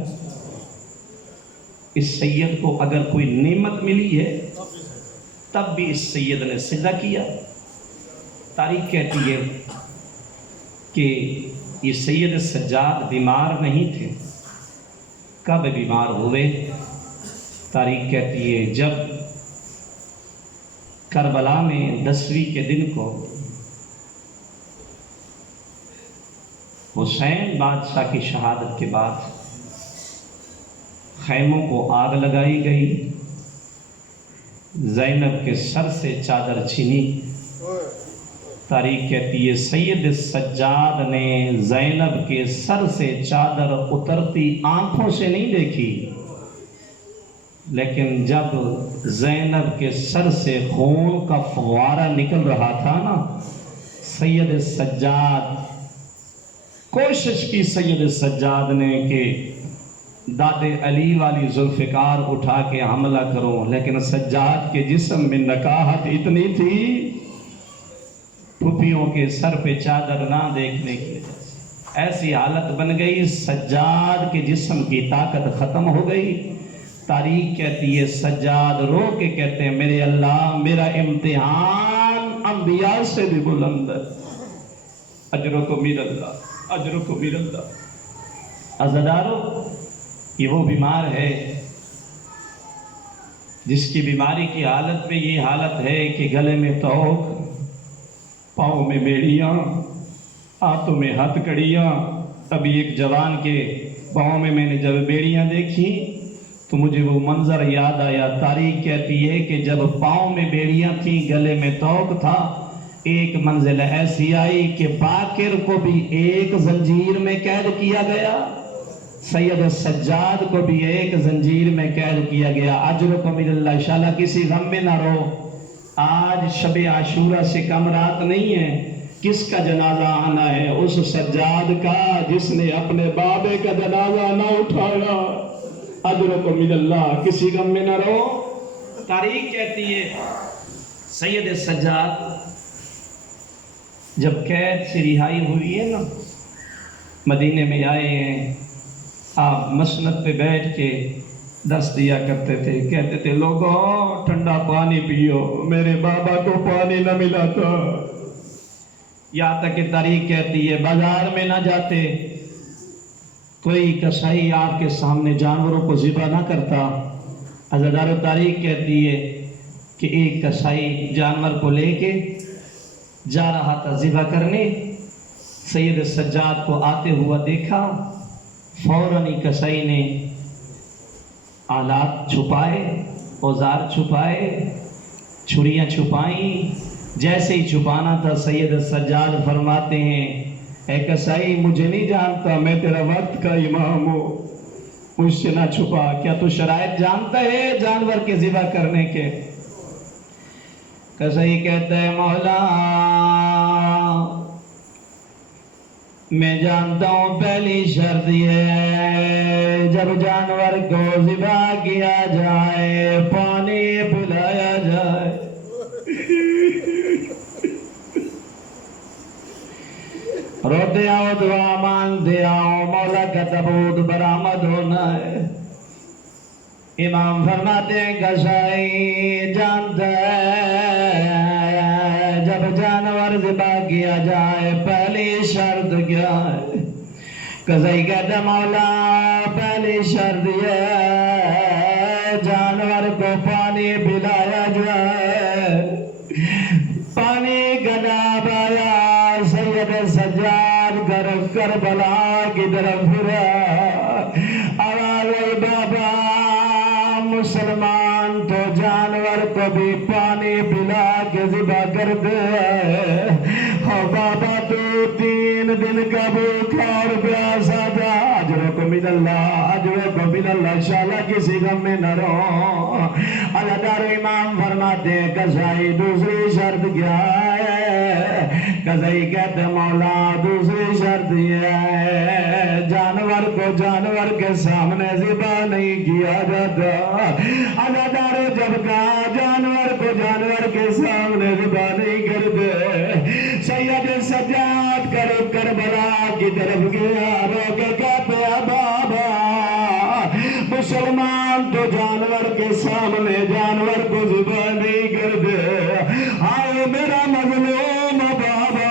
اس سید کو اگر کوئی نعمت ملی ہے تب بھی اس سید نے سجدہ کیا. تاریخ کہتی ہے کہ یہ سید سجاد بیمار نہیں تھے. کب بیمار ہوئے؟ تاریخ کہتی ہے جب کربلا میں 10ویں کے دن کو حسین بادشاہ کی شہادت کے بعد خیموں کو آگ لگائی گئی. زینب کے سر سے چادر چھینی. تاریخ کہتی ہے سید سجاد نے زینب کے سر سے چادر اترتی آنکھوں سے نہیں دیکھی, لیکن جب زینب کے سر سے خون کا فوارہ نکل رہا تھا نا, سید سجاد کوشش کی سید سجاد نے کہ داد علی والی ذوالفقار اٹھا کے حملہ کروں, لیکن سجاد کے جسم میں نکاحت اتنی تھی پھوپھیوں کے سر پہ چادر نہ دیکھنے کی وجہ سے ایسی حالت بن گئی, سجاد کے جسم کی طاقت ختم ہو گئی. تاریخ کہتی ہے سجاد رو کے کہتے ہیں میرے اللہ میرا امتحان انبیاء سے بھی بلند ہے. اجرکم من اللہ, اجرکم من اللہ. عزادارو, یہ وہ بیمار ہے جس کی بیماری کی حالت میں یہ حالت ہے کہ گلے میں توق, پاؤں میں بیڑیاں, ہاتھوں میں ہتھ کڑیاں. ابھی ایک جوان کے پاؤں میں نے جب بیڑیاں دیکھی تو مجھے وہ منظر یاد آیا. تاریخ کہتی ہے کہ جب پاؤں میں بیڑیاں تھیں گلے میں توق تھا, ایک منزل ایسی آئی کہ باقر کو بھی ایک زنجیر میں قید کیا گیا, سید سجاد کو بھی ایک زنجیر میں قید کیا گیا. اجرکم من اللہ. انشاءاللہ کسی غم میں نہ رو. آج شب عاشورہ سے کم رات نہیں ہے. کس کا جنازہ آنا ہے؟ اس سجاد کا جس نے اپنے بابے کا جنازہ نہ اٹھایا. اجرکم من اللہ. کسی غم میں نہ رو. تاریخ کہتی ہے سید سجاد جب قید سے رہائی ہوئی ہے نا, مدینے میں آئے ہیں, آپ مسند پہ بیٹھ کے درس دیا کرتے تھے. کہتے تھے لوگوں ٹھنڈا پانی پیو, میرے بابا کو پانی نہ ملا تھا. یہاں تک کہ تاریخ کہتی ہے بازار میں نہ جاتے, کوئی کسائی آپ کے سامنے جانوروں کو ذبح نہ کرتا. عزادارو, تاریخ کہتی ہے کہ ایک کسائی جانور کو لے کے جا رہا تھا ذبح کرنے. سید سجاد کو آتے ہوا دیکھا، فوراً ہی کسائی نے آلات چھپائے، اوزار چھپائے، چھریاں چھپائیں۔ جیسے ہی چھپانا تھا سید سجاد فرماتے ہیں اے کسائی مجھے نہیں جانتا، میں تیرا وقت کا امام ہوں، مجھ سے نہ چھپا۔ کیا تو شرائط جانتا ہے جانور کے ذبح کرنے کے؟ کسائی کہتا ہے مولا میں جانتا ہوں، پہلی شرط یہ ہے جب جانور کو ذبح کیا جائے پانی پلایا جائے۔ روتے آؤ دعا مانگتے آؤ، مولا کا تابوت برآمد ہونا ہے۔ امام فرماتے ہیں کسائی جانتا ہے جب جانور ذبح کیا جائے پہلی شرط کیا ہے؟ کسائی کہتا ہے مولا پہلی شرط یہ ہے جانور کو پانی پلایا جائے۔ پانی کا نام آیا، سید سجاد کربلا کی طرف پھرا، آواز آئی بابا مسلمان تو جانور کو بھی پانی پلا کے ذبح کر دے، اور بابا تو 3 دن کا بھوکا اور پیاسا تھا، اجرکم من اللہ، اجرکم من اللہ، انشاءاللہ کسی غم میں نہ رہو۔ اللہ دار امام فرماتے ہیں کسائی دوسری شرط کیا ہے؟ کسائی کہتے مولا دوسری شرط یہ ہے جانور کو جانور کے سامنے ذبح نہیں کیا جاتا۔ اللہ دار جب کہا جانور کو جانور کے سامنے ذبح نہیں کرتے، سید سجاد کربلا کی طرف گیا، رو کے کہتے بابا مسلمان تو جانور کے سامنے جانور کو ذبح نہیں کرتے، آئے میرا مظلوم بابا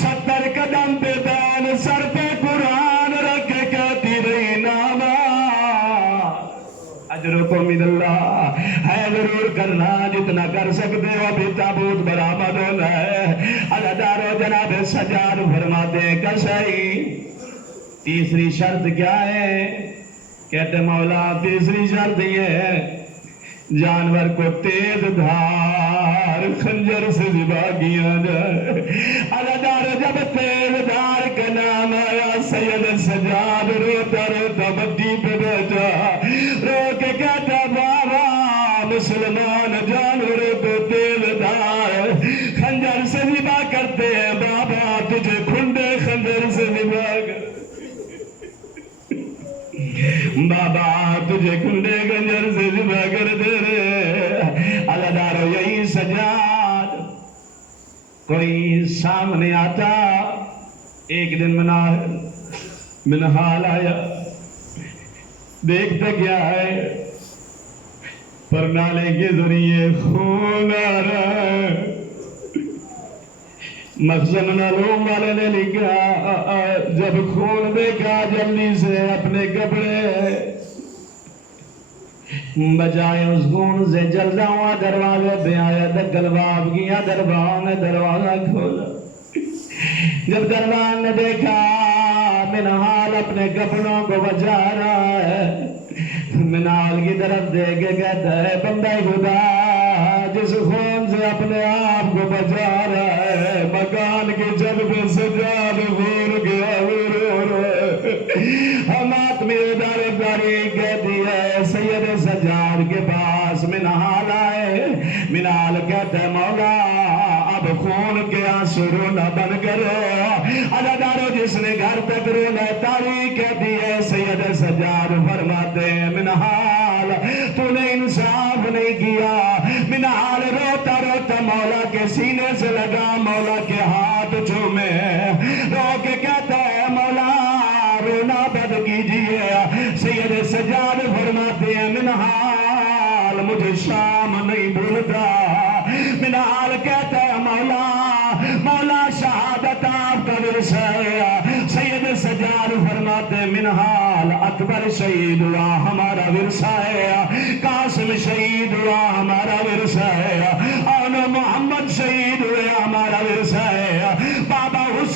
70 قدم پہ بین سر پہ قرآن رکھ کے کہتی رہی ناما اجرکم من اللہ، ہے ضرور کرنا جتنا کر سکتے ہو، ابھی تابوت برآمد ہونا ہے۔ اللہ دارو جناب سجاد فرماتے ہیں کسائی تیسری شرط کیا ہے؟ کہتے مولا تیسری شرط یہ ہے جانور کو تیز دھار خنجر سے ذبح کیا جائے۔ اللہ دار جب تیز دھار کا نام آیا سید سجاد روتا روتا بدی پہ بیٹھا، رو کے کہتا بابا مسلمان جانور کو تیز دھار خنجر سے ذبح کرتے ہیں، بابا تجھے کھنڈے خنجر سے ذبح کر، بابا تجھے کھنڈے خنجر سے ذبح کر دے رہے۔ اللہ دارو یہی سجاد کوئی سامنے آتا، ایک دن منحال آیا، دیکھتا کیا ہے پر نالے کے ذریعے خون آ رہا ہے۔ مخزن معلوم والے نے لکھا جب خون دیکھا جلدی سے اپنے کپڑے بجائے اس خون سے جلدا ہوا دروازے پہ آیا، دکل باب کیا، دربان نے دروازہ کھولا۔ جب دربان نے دیکھا منحال اپنے کپڑوں کو بچا رہا ہے، منحال کی طرف دیکھ کے کہتا ہے بندہ خدا جس خون سے اپنے آپ کو بچا رہا ہے، مکان کی چھت پہ سجاد خون گیا رو رہا ہے۔ ہم آتمی ادارے کہتی ہے سید سجاد کے پاس منحال آئے، منحال کہتا ہے مولا اب خون کے آنسو رونا بند کرو۔ اللہ دارو جس نے گھر تک رونا تاریخ کہتی ہے سید سجاد فرماتے ہیں منحال تو نے انصاف نہیں کیا۔ منحال روتا روتا مولا کے سینے سے لگا، مولا کے ہاتھ چومے، رو کے کہتا ہے مولا رونا بند کیجئے۔ سید سجاد فرماتے ہیں منحال مجھے شام نہیں بھولتا۔ منحال کہتا ہے مولا مولا شہادت آپ کا ورثہ ہے۔ سید سجاد فرماتے ہیں منحال اکبر شہید ہوا ہمارا ورثہ ہے، قاسم شہید ہوا ہمارا ورثہ ہے، اور محمد شہید ہوئے ہمارا ورثہ ہے، بابا حسین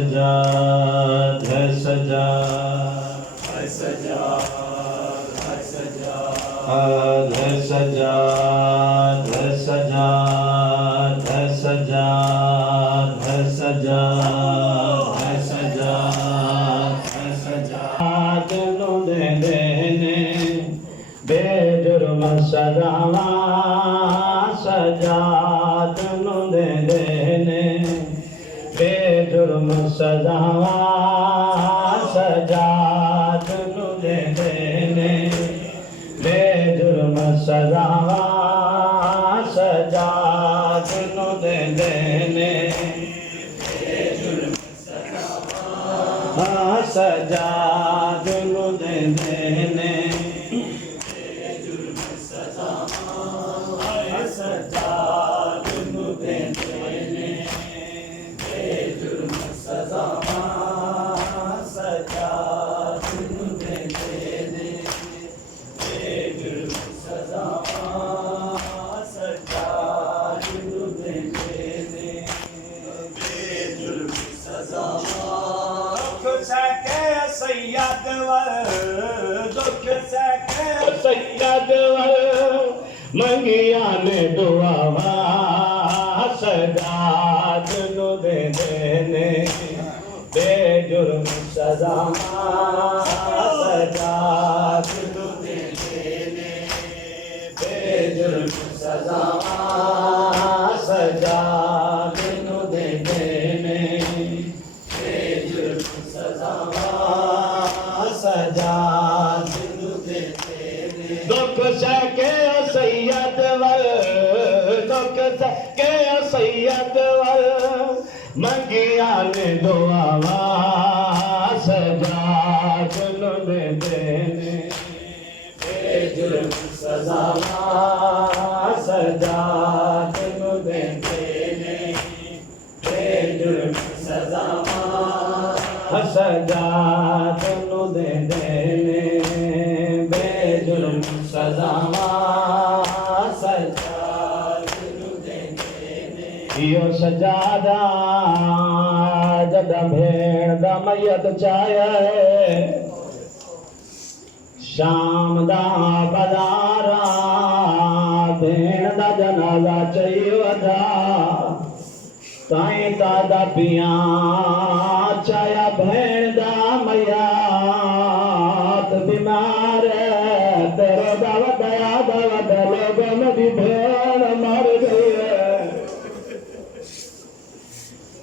سجاد ہے سجاد ہے سجاد ہے ہے سجاد سجاد ہے سجاد ہے سجاد ہے سجاد ہے سجاد ہے سجاد نو دے دینے بے جرم سزاواں سجاد نو دے دینے بے جرم سزاواں سجاد نو دے دینے بے جرم سزاواں سجاد نو دے دینے بے جرم سزاواں سجاد نو دے دینے بے جرم سزاواں سجاد نو دے دینے بے جرم سزاواں سجاد نو دے دینے بے جرم سزاواں سجاد نو دے دینے بے جرم سزاواں دکھ سکے سید ور دکھ سکے سید ور منگیا نے دعا سجاد نو دے دینے بے جرم سزاواں سجاد نو دے دینے بے جرم سزاواں سجاد نو دے دینے بے جرم سزاواں سجاد نو دے دینے دکھ سکے سید ور دکھ سکے سید ور منگیا نے دعا سجاد نو دے دینے بے جرم سزاواں سجاد نو دے دینے بے جرم سزاواں سجاد نو دے دینے بے جرم سزاواں سجاد نو دے دینے یہ سجادہ جدا بھیڑ دا میت چاہے شام دا بازارا بھیڑ دا جنازہ چاہیے ودا تائیں تا پیاں چایا بھیڑ دا میات بیمار تیرے دا ودیا دا ود لوگوں میں بھی بھیڑ مر گئی ہے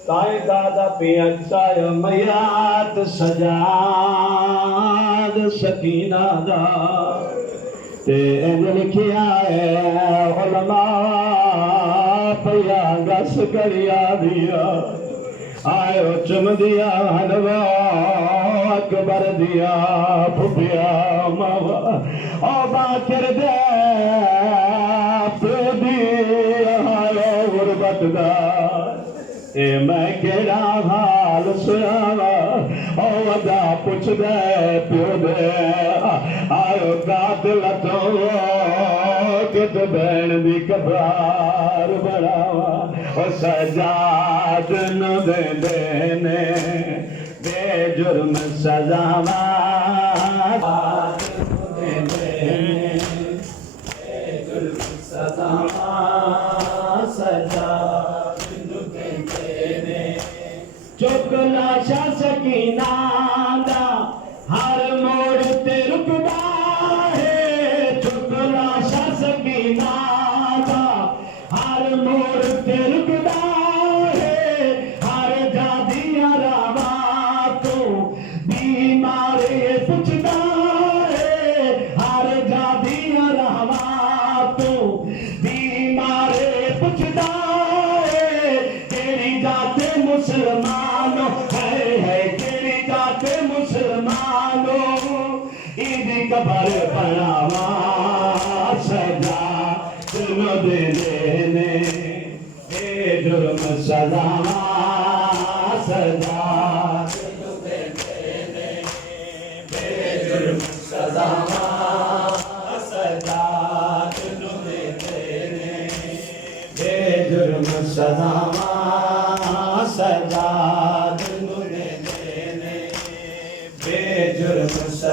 تائیں تا پیاں چایا میات سجاد سکینہ دا تے ان لکھیا ہے علماء پیا گس کریا دیا آئیو چم دیا حلوہ اکبر دیا پھپیا ماما او باکر دے پیو دیا آئیو غربت دا اے میں کیڑا حال سیاوا او ودا پوچھ دے پیو دے آئیو قاتل تو کت بین دی کبار بڑاوا او سجاد نو دے دینے بے جرم سزاواں دے دینے بے جرم سزاواں سجاد نو دے دینے چک لاشا سکینہ دا ہر موڑ تے رکدا ہے چک لاشا سکینہ دا ہر موڑ تے رکدا ہے ہر جادیاں راواں تو بیمارے پوچھدا ہے ہر جادیاں راواں تو بیمارے پوچھدا ہے کیڑی جاتے مسلمانوں ہے کیڑی جاتے مسلمانوں ایدی قبر بناواں سجاد نو دے دینے بے جرم سزاواں سجاد نو دے دینے بے جرم سزاواں سجاد نو دے دینے بے جرم سزاواں سجاد نو دے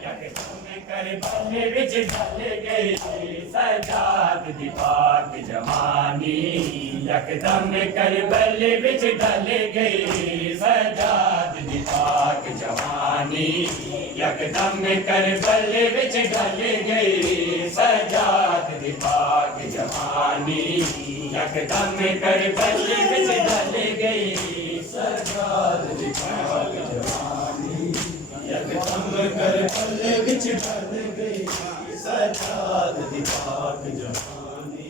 یکدم کربل وچ ڈل گئی سجاد دی پاک جوانی یکدم کربل وچ ڈل گئی سجاد دی پاک جوانی یکدم کربل وچ ڈل گئی سجاد دی پاک جوانی یکدم کربل وچ ڈل گئی سجاد دی پاک جوانی یکدم کربل وچ ڈل گئی سجاد دی پاک جوانی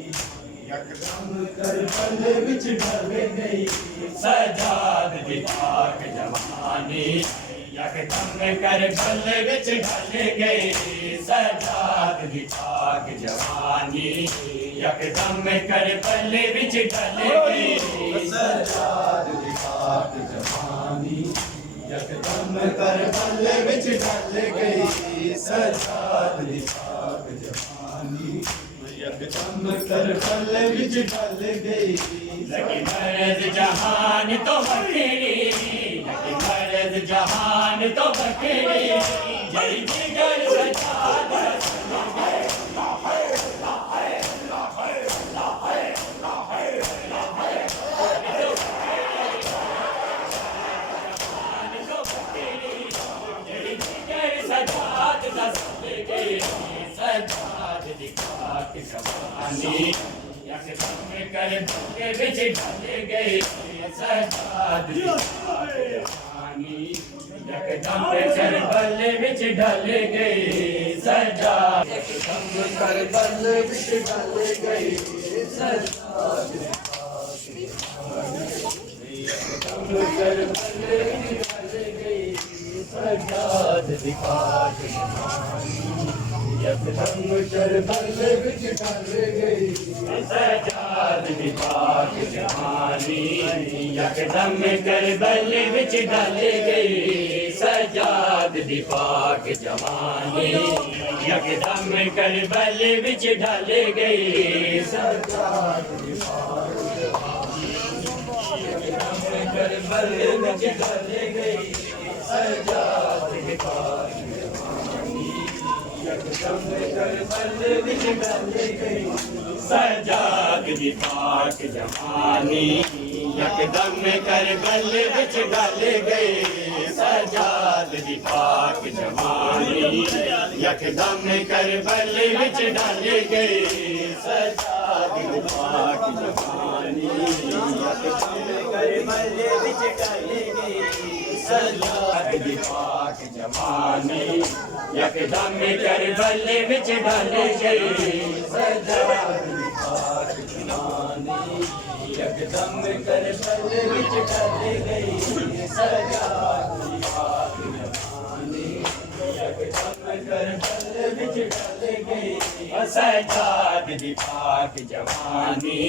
یکدم کربل وچ ڈل گئی سجاد دی پاک جوانی یکدم کربل وچ ڈل گئی سجاد دی پاک جوانی یکدم کربل وچ ڈل گئی سجاد دی پاک جوانی یکدم کربل وچ ڈل گئی لگی مرد جہان تو بکری لگی مرد جہان تو بکری جی جگر سجاد سجاد دی پاک جوانی یکدم کربل وچ ڈل گئی سجاد دی پاک جوانی یکدم کربل وچ ڈل گئی سجاد یکدم کربل وچ ڈل گئی سجاد دی پاک جوانی یکدم کربل وچ ڈل گئی سجاد دی پاک جوانی یکدم کربل وچ ڈل گئی سجاد دی پاک جوانی یکدم کربل وچ ڈل گئی سجاد دی پاک جوانی یکدم کربل وچ ڈل گئی سجاد دی پاک یکدم کربل وچ ڈل گئی سجاد دی پاک یکدم کربل وچ ڈل گئی سجاد دی پاک جوانی یکدم کربل وچ ڈل گئی سجاد دی پاک جوانی یکدم کربل وچ ڈل گئی سجاد دی پاک جوانی یکدم کربل وچ ڈل گئی سجاد دی پاک جوانی یکدم کربل وچ ڈل گئی سجاد دی پاک جوانی یکدم کربل وچ ڈل گئی سجاد دی پاک جوانی یکدم کربل وچ ڈل گئی سجاد دی پاک جوانی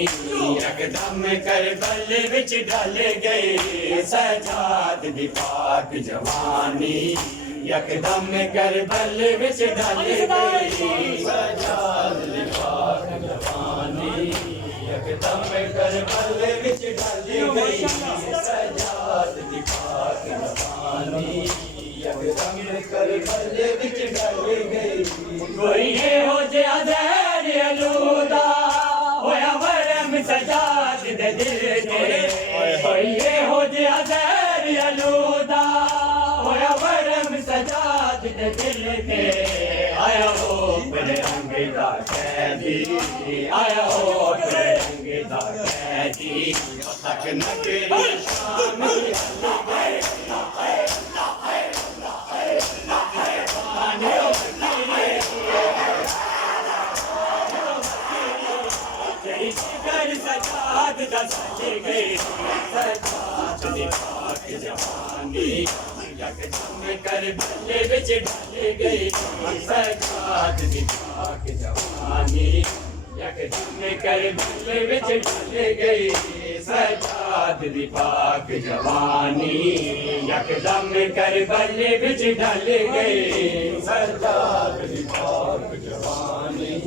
یکدم کربل وچ ڈل گئی سجاد دی پاک جوانی یکدم کربل وچ ڈل گئی سجاد دی پاک جوانی یکدم کربل وچ ڈل گئی سجاد دی پاک جوانی یکدم کربل وچ ڈل گئی کوئی ہو جا زہر آلودہ ہویا ورم سجاد دے دل تے کوئی ہو جا زہر آلودہ ہویا ورم سجاد دے دل تے آیا ہو رنگ دا قیدی آیا ہو رنگ دا قیدی تک نگری شام سجاد دس گئی سجاد دی پاک جوانی یکدم کربل وچ ڈل گئی سجاد دی پاک جوانی یکدم کربل وچ ڈل گئی سجاد دی پاک جوانی یکدم کربل وچ ڈل گئی سجاد دی پاک جوانی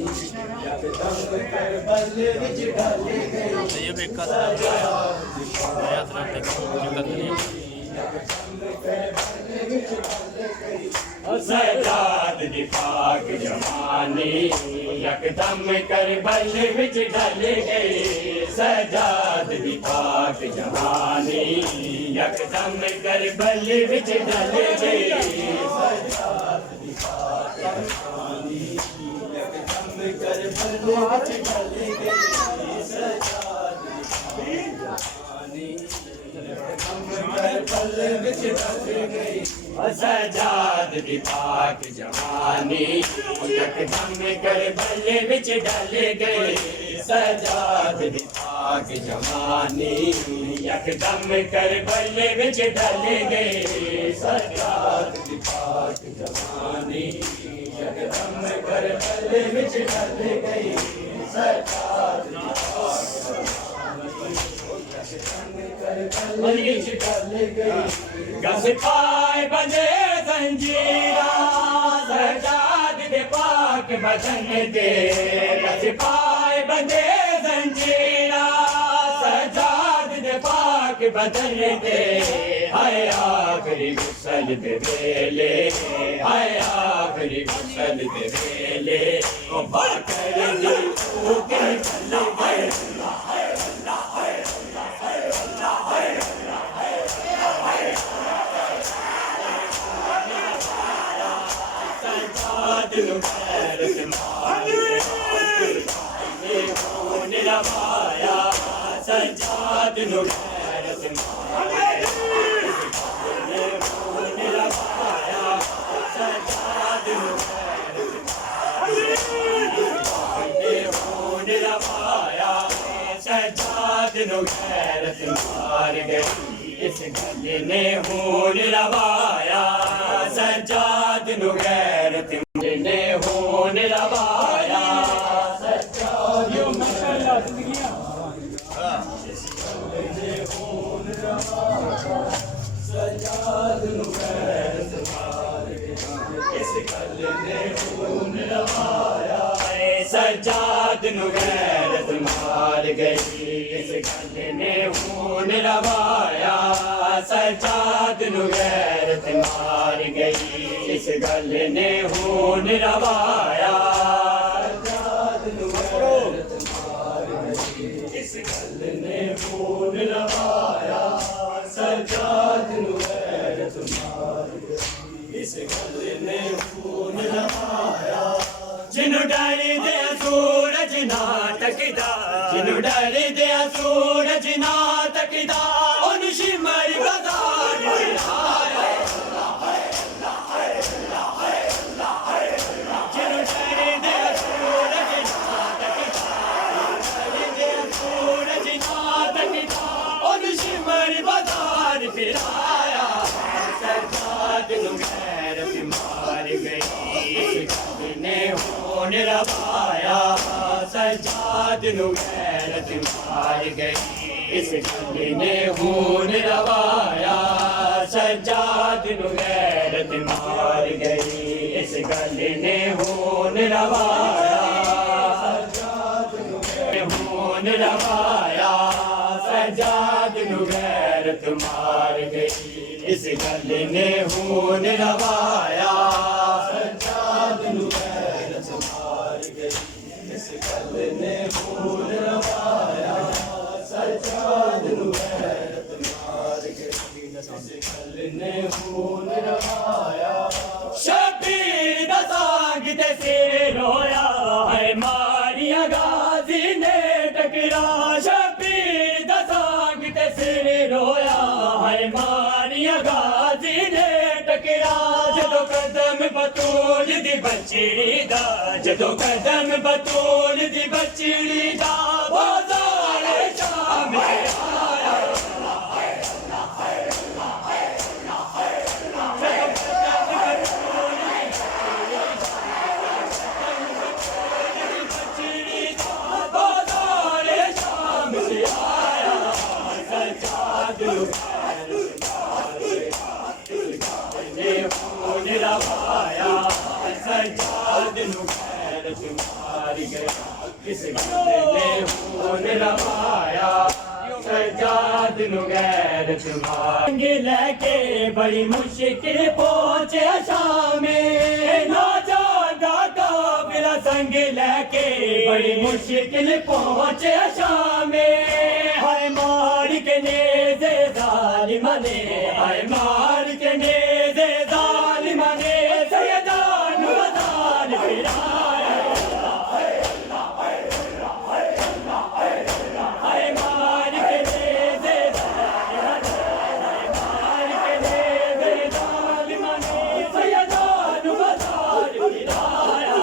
سجاد دی پاک جوانی یکدم کربل وچ ڈل گئی سجاد دی پاک جوانی یکدم کربل وچ ڈل گئی سجاد دی پاک جوانی یکدم کربل وچ ڈل گئی سجاد دی سجاد دی پاک جوانی یکدم کربل وچ ڈل گئی سجاد دی پاک جوانی یکدم کربل وچ ڈل گئی سجاد دی پاک جوانی یکدم کربل وچ ڈل گئی سجاد دی گس پائے بندے زنجیرہ سجاد دے پاک بدن دے گس پائے بندے زنجیرہ سجاد دے پاک بدن دے ہائے آخری غسل دے ویلے ہائے آخری غسل دے ویلے توبہ کرنی تو کے بھلے گئے سجاد نو غیرت مارے خون روایا سجاد نو غیرت مارے خون روایا سجاد نو غیرت مارے خون روایا سجاد نو غیرت مار گئی اس گل نے خون روایا سجاد نو غیرت نے خون روایا سجاد نو غیرت سجاد نو غیرت مار گئی اس گل نے خون روایا سجاد نو غیرت مار گئی اس گل نے خون روایا سجاد نو غیرت مار گئی اس گل نے خون روایا سجاد نو غیرت مار گئی اس گل نے خون روایا سجاد نو غیرت مار گئی اس گل نے خون روایا جنوں ڈر دیا سورج نہ تکدا جنوں ڈر دیا سورج نہ تکدا اون شمر بازار آیا جنوں ڈر دیا سورج نہ تکدا سورج نہ تکدا اون شمر بازار پھر آیا سجاد نو غیرت مار گئی نے خون روایا سجاد نو غیرت مار گئی اس گل نے خون روایا سجاد نو غیرت مار گئی اس گل نے خون روایا سجاد نو خون روایا سجاد نو غیرت مار گئی اس گل نے خون روایا سجاد نو غیرت مار گئی اس گل نے خون روایا سجاد نو غیرت مار گئی اس گل نے خون روایا شبیر دا سانگ تے سر رویا ہے ماریا غازی نے ٹکرا شبیر دا سانگ تے سر رویا ہے ماریا غازی نے ٹکرا جدو قدم بطول دی بچڑی دا جدو قدم بطول دی بچڑی دا بازار شام آیا بازار شام سے آیا سجاد نے خون روایا سجاد نو غیرت مار گیا اس بندے نے خون روایا سجاد نو غیرت مار لے کے بڑی مشکل پہنچے شام ناجاندہ کافلا سنگ لے کے بڑی مشکل پہنچے شام ہائے مار کے نیزے ظالمہ نے ہائے مار کے نیزے ظالمہ نے سیدان وزار پھرایا ہائے مار کے نیزے ظالمہ نے مار کے نیزے ظالمہ نے سیدان وزار پھرایا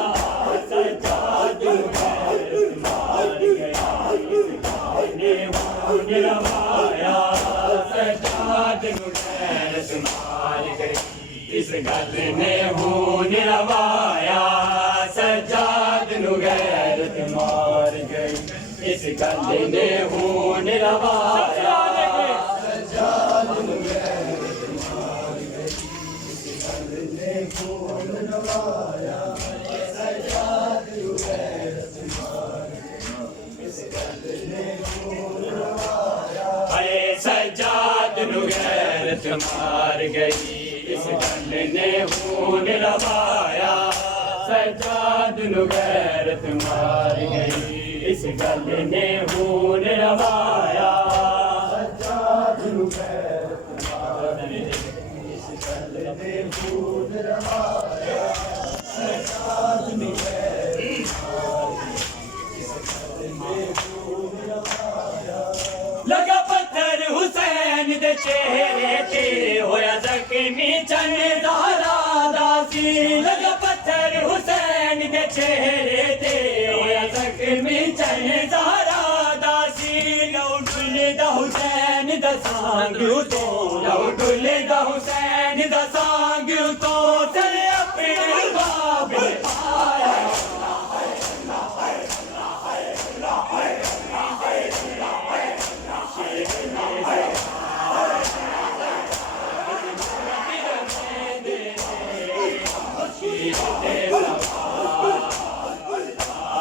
سجاد غیرت مار گیا اس گل نے خون روایا سجاد نو غیرت مار گئی اس گل نے خون روایا سجاد نو غیرت مار گئی اس گل نے خون روایا سجاد نو غیرت مار گئی اس گل نے خون روایا اے سجاد نو غیرت مار گئی اس گل نے خون روایا سجاد نو غیرت مار گئی اس گل نے خون روایا سجاد نو غیرت مار گئی اس گل نے خون روایا سجاد نو غیرت مار گئی اس گل نے خون روایا لگا پتھر حسین دے چہرے تے ہویا زخمی چن زہرا داسی لگا پتھر حسین دے چہرے تے ہویا زخمی چن زہرا داسی لو ڈلے دا حسین دا سانگیو تو لو ڈلے دا حسین دا سانگیو تو چلے اپنے باب آیا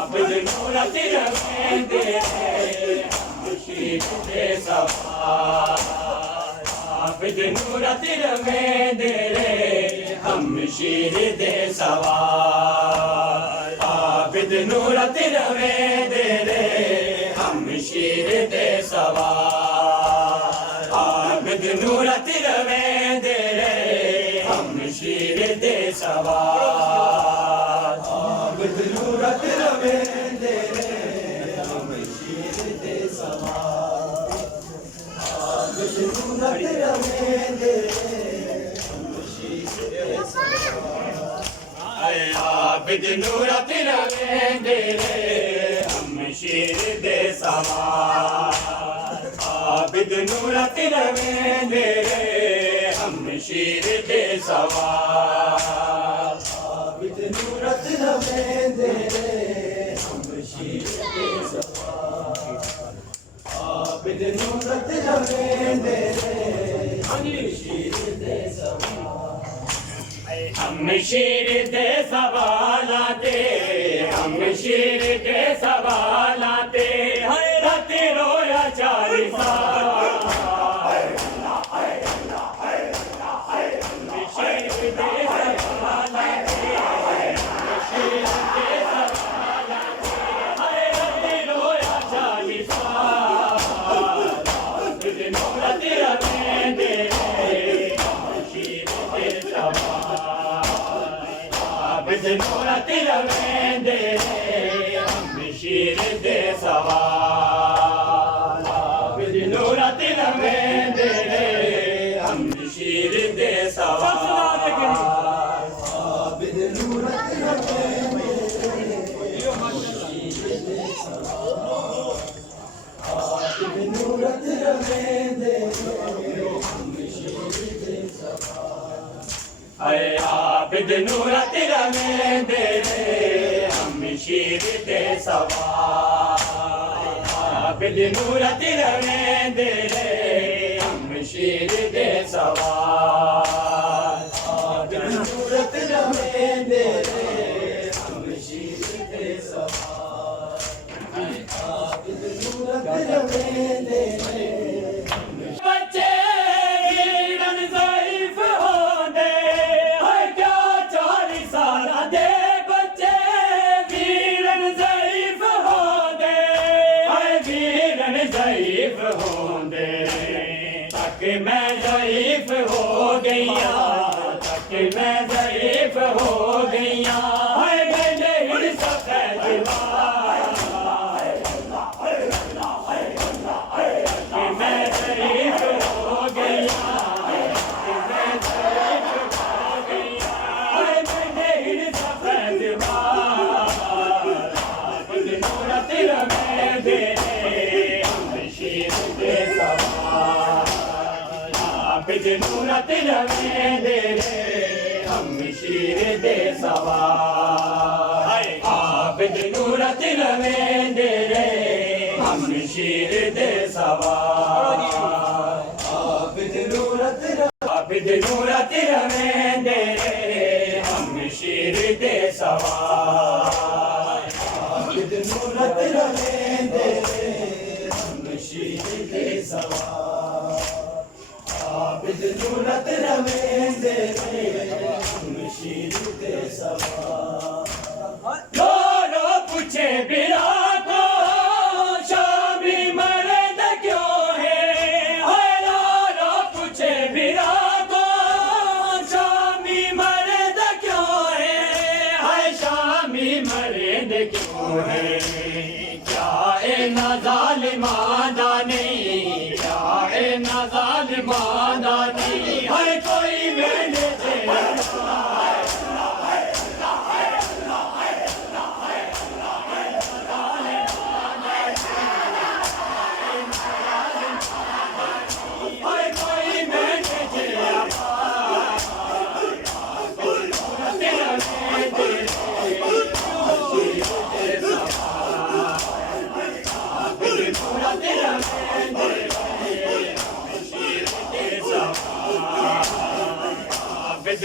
عابد نورت رمیندے مشیر دے سوار عابد نورت رمیندے ہم شیر دے سوار عابد نورت رمیندے ہم شیر دے سوار عابد نورت رمیندے ہم شیر دے سوار عابد نورت رمیندے ہم شیر دے سوار عابد نورت رمیندے ہم شیر دے سوار اے عابد نورت رمیندے ہم شیر دے سوار عابد نورت رمیندے ہم شیر دے سوار عابد نورت رمیندے ہم شیر دے سوار عابد نورت رمیندے ہم شیر دے سوار ہم شیر دے سوالاتے ہم شیر دے سوالاتے حیرت رویا 40 سال عابد نورت رمیندے ہم شیر دے سوار عابد نورت رمیندے ہم شیر دے سوار عابد نورت رمیندے عابد نورت رمیندے ہم شیر دے سوار اے عابد نورت رمیندے ہم شیر دے سوار عابد نورت رمیندے ہم شیر دے سوار عابد نورت رمیندے ہم شیر دے سوار بچے ویرن ضعیف ہوندے ہے کیا 40 سال دے بچے ویرن ضعیف ہوندے ہے ویرن ضعیف ہوندے تک میں ضعیف ہو گئیاں تک میں ضعیف ہو گئیاں ہے میرے ہر سفید میں ضعیف ہو گئیاں میں ضعیف ہو گئیاں ہے میرے ہر سفید نورت میں دے ہم شیر دے سوار عابد نورت میں دے ہم شیر دے سوار عابد نورت میں دے ہم شیر دے سوار عابد نورت میں دے ہم شیر دے سوار عابد نورت میں دے ہم شیر دے سوار عابد نورت میں دے ہم شیر دے سوار رو رو پوچھے برا کو شامی مرد کیوں ہے رو رو پوچھے برا کو شامی مرد کیوں ہے شامی مرد کیوں ہے کیا اے نہ ظالمان دانی کیا اے نہ ظالمان دانی ہر کوئی میں نے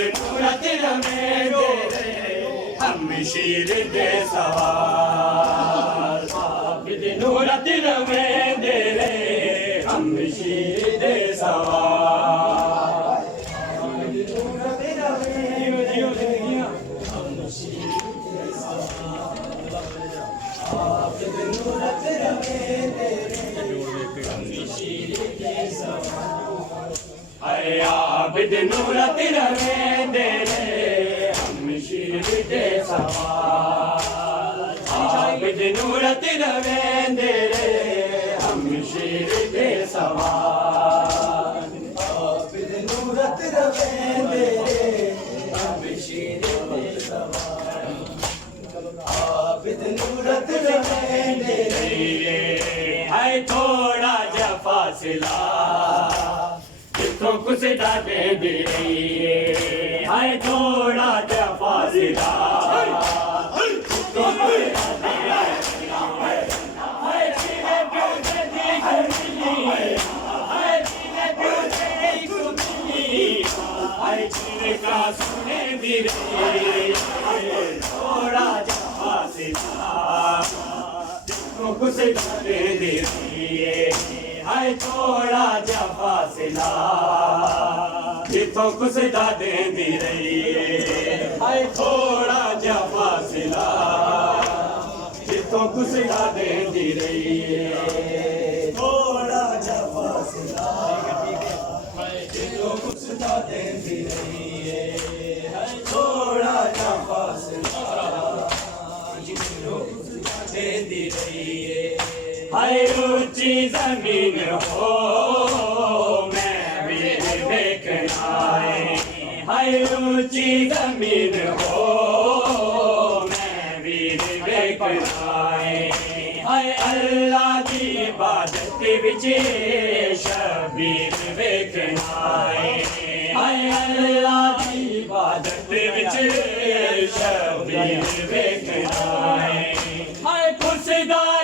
نورت میں دے ہم شیر دے سوار عابد نورت میں دے ہم شیر دے سوار عابد نورت میں ہم شیر دے سوار عابد نورت میں دے ہم شیر دے سوار اے عابد نورت میں دے ہم شیر دے سوار عابد نورت میں دے ہم شیر دے سوار عابد نورت میں دے ہم شیر دے سوار عابد نورت میں دے ہے تھوڑا جا فاصلہ تو کچھ ڈالے دے ہے تھوڑا جا فاصلہ تو کچھ کا سنے بھی تھوڑا جا فاصلہ تو کچھ ڈالے دے ہے تھوڑا جا فاصلہ جتوں کچھ دے دی رہی ہے تھوڑا جا فاصلہ جتوں کچھ دے دی رہی ہے تھوڑا جا فاصلہ جتوں کچھ دے دی رہی ہے تھوڑا جا فاصلہ جتوں کچھ دے دی رہی ہے ہائے اونچی زمین ہو میں بھی دیکھنا ہے ہائے اونچی زمین ہو میں بھی دیکھنا ہے ہائے اللہ کی عبادت وچ شبیر دیکھنا ہے ہائے اللہ کی عبادت وچ شبیر دیکھنا ہے ہائے خوشدار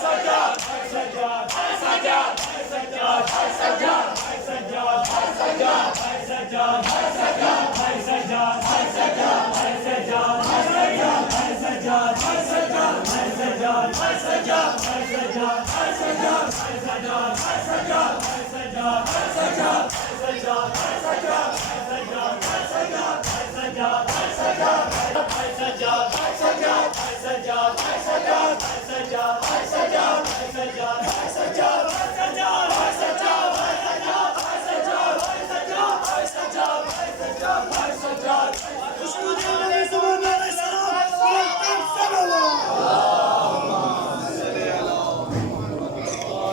Sajjad,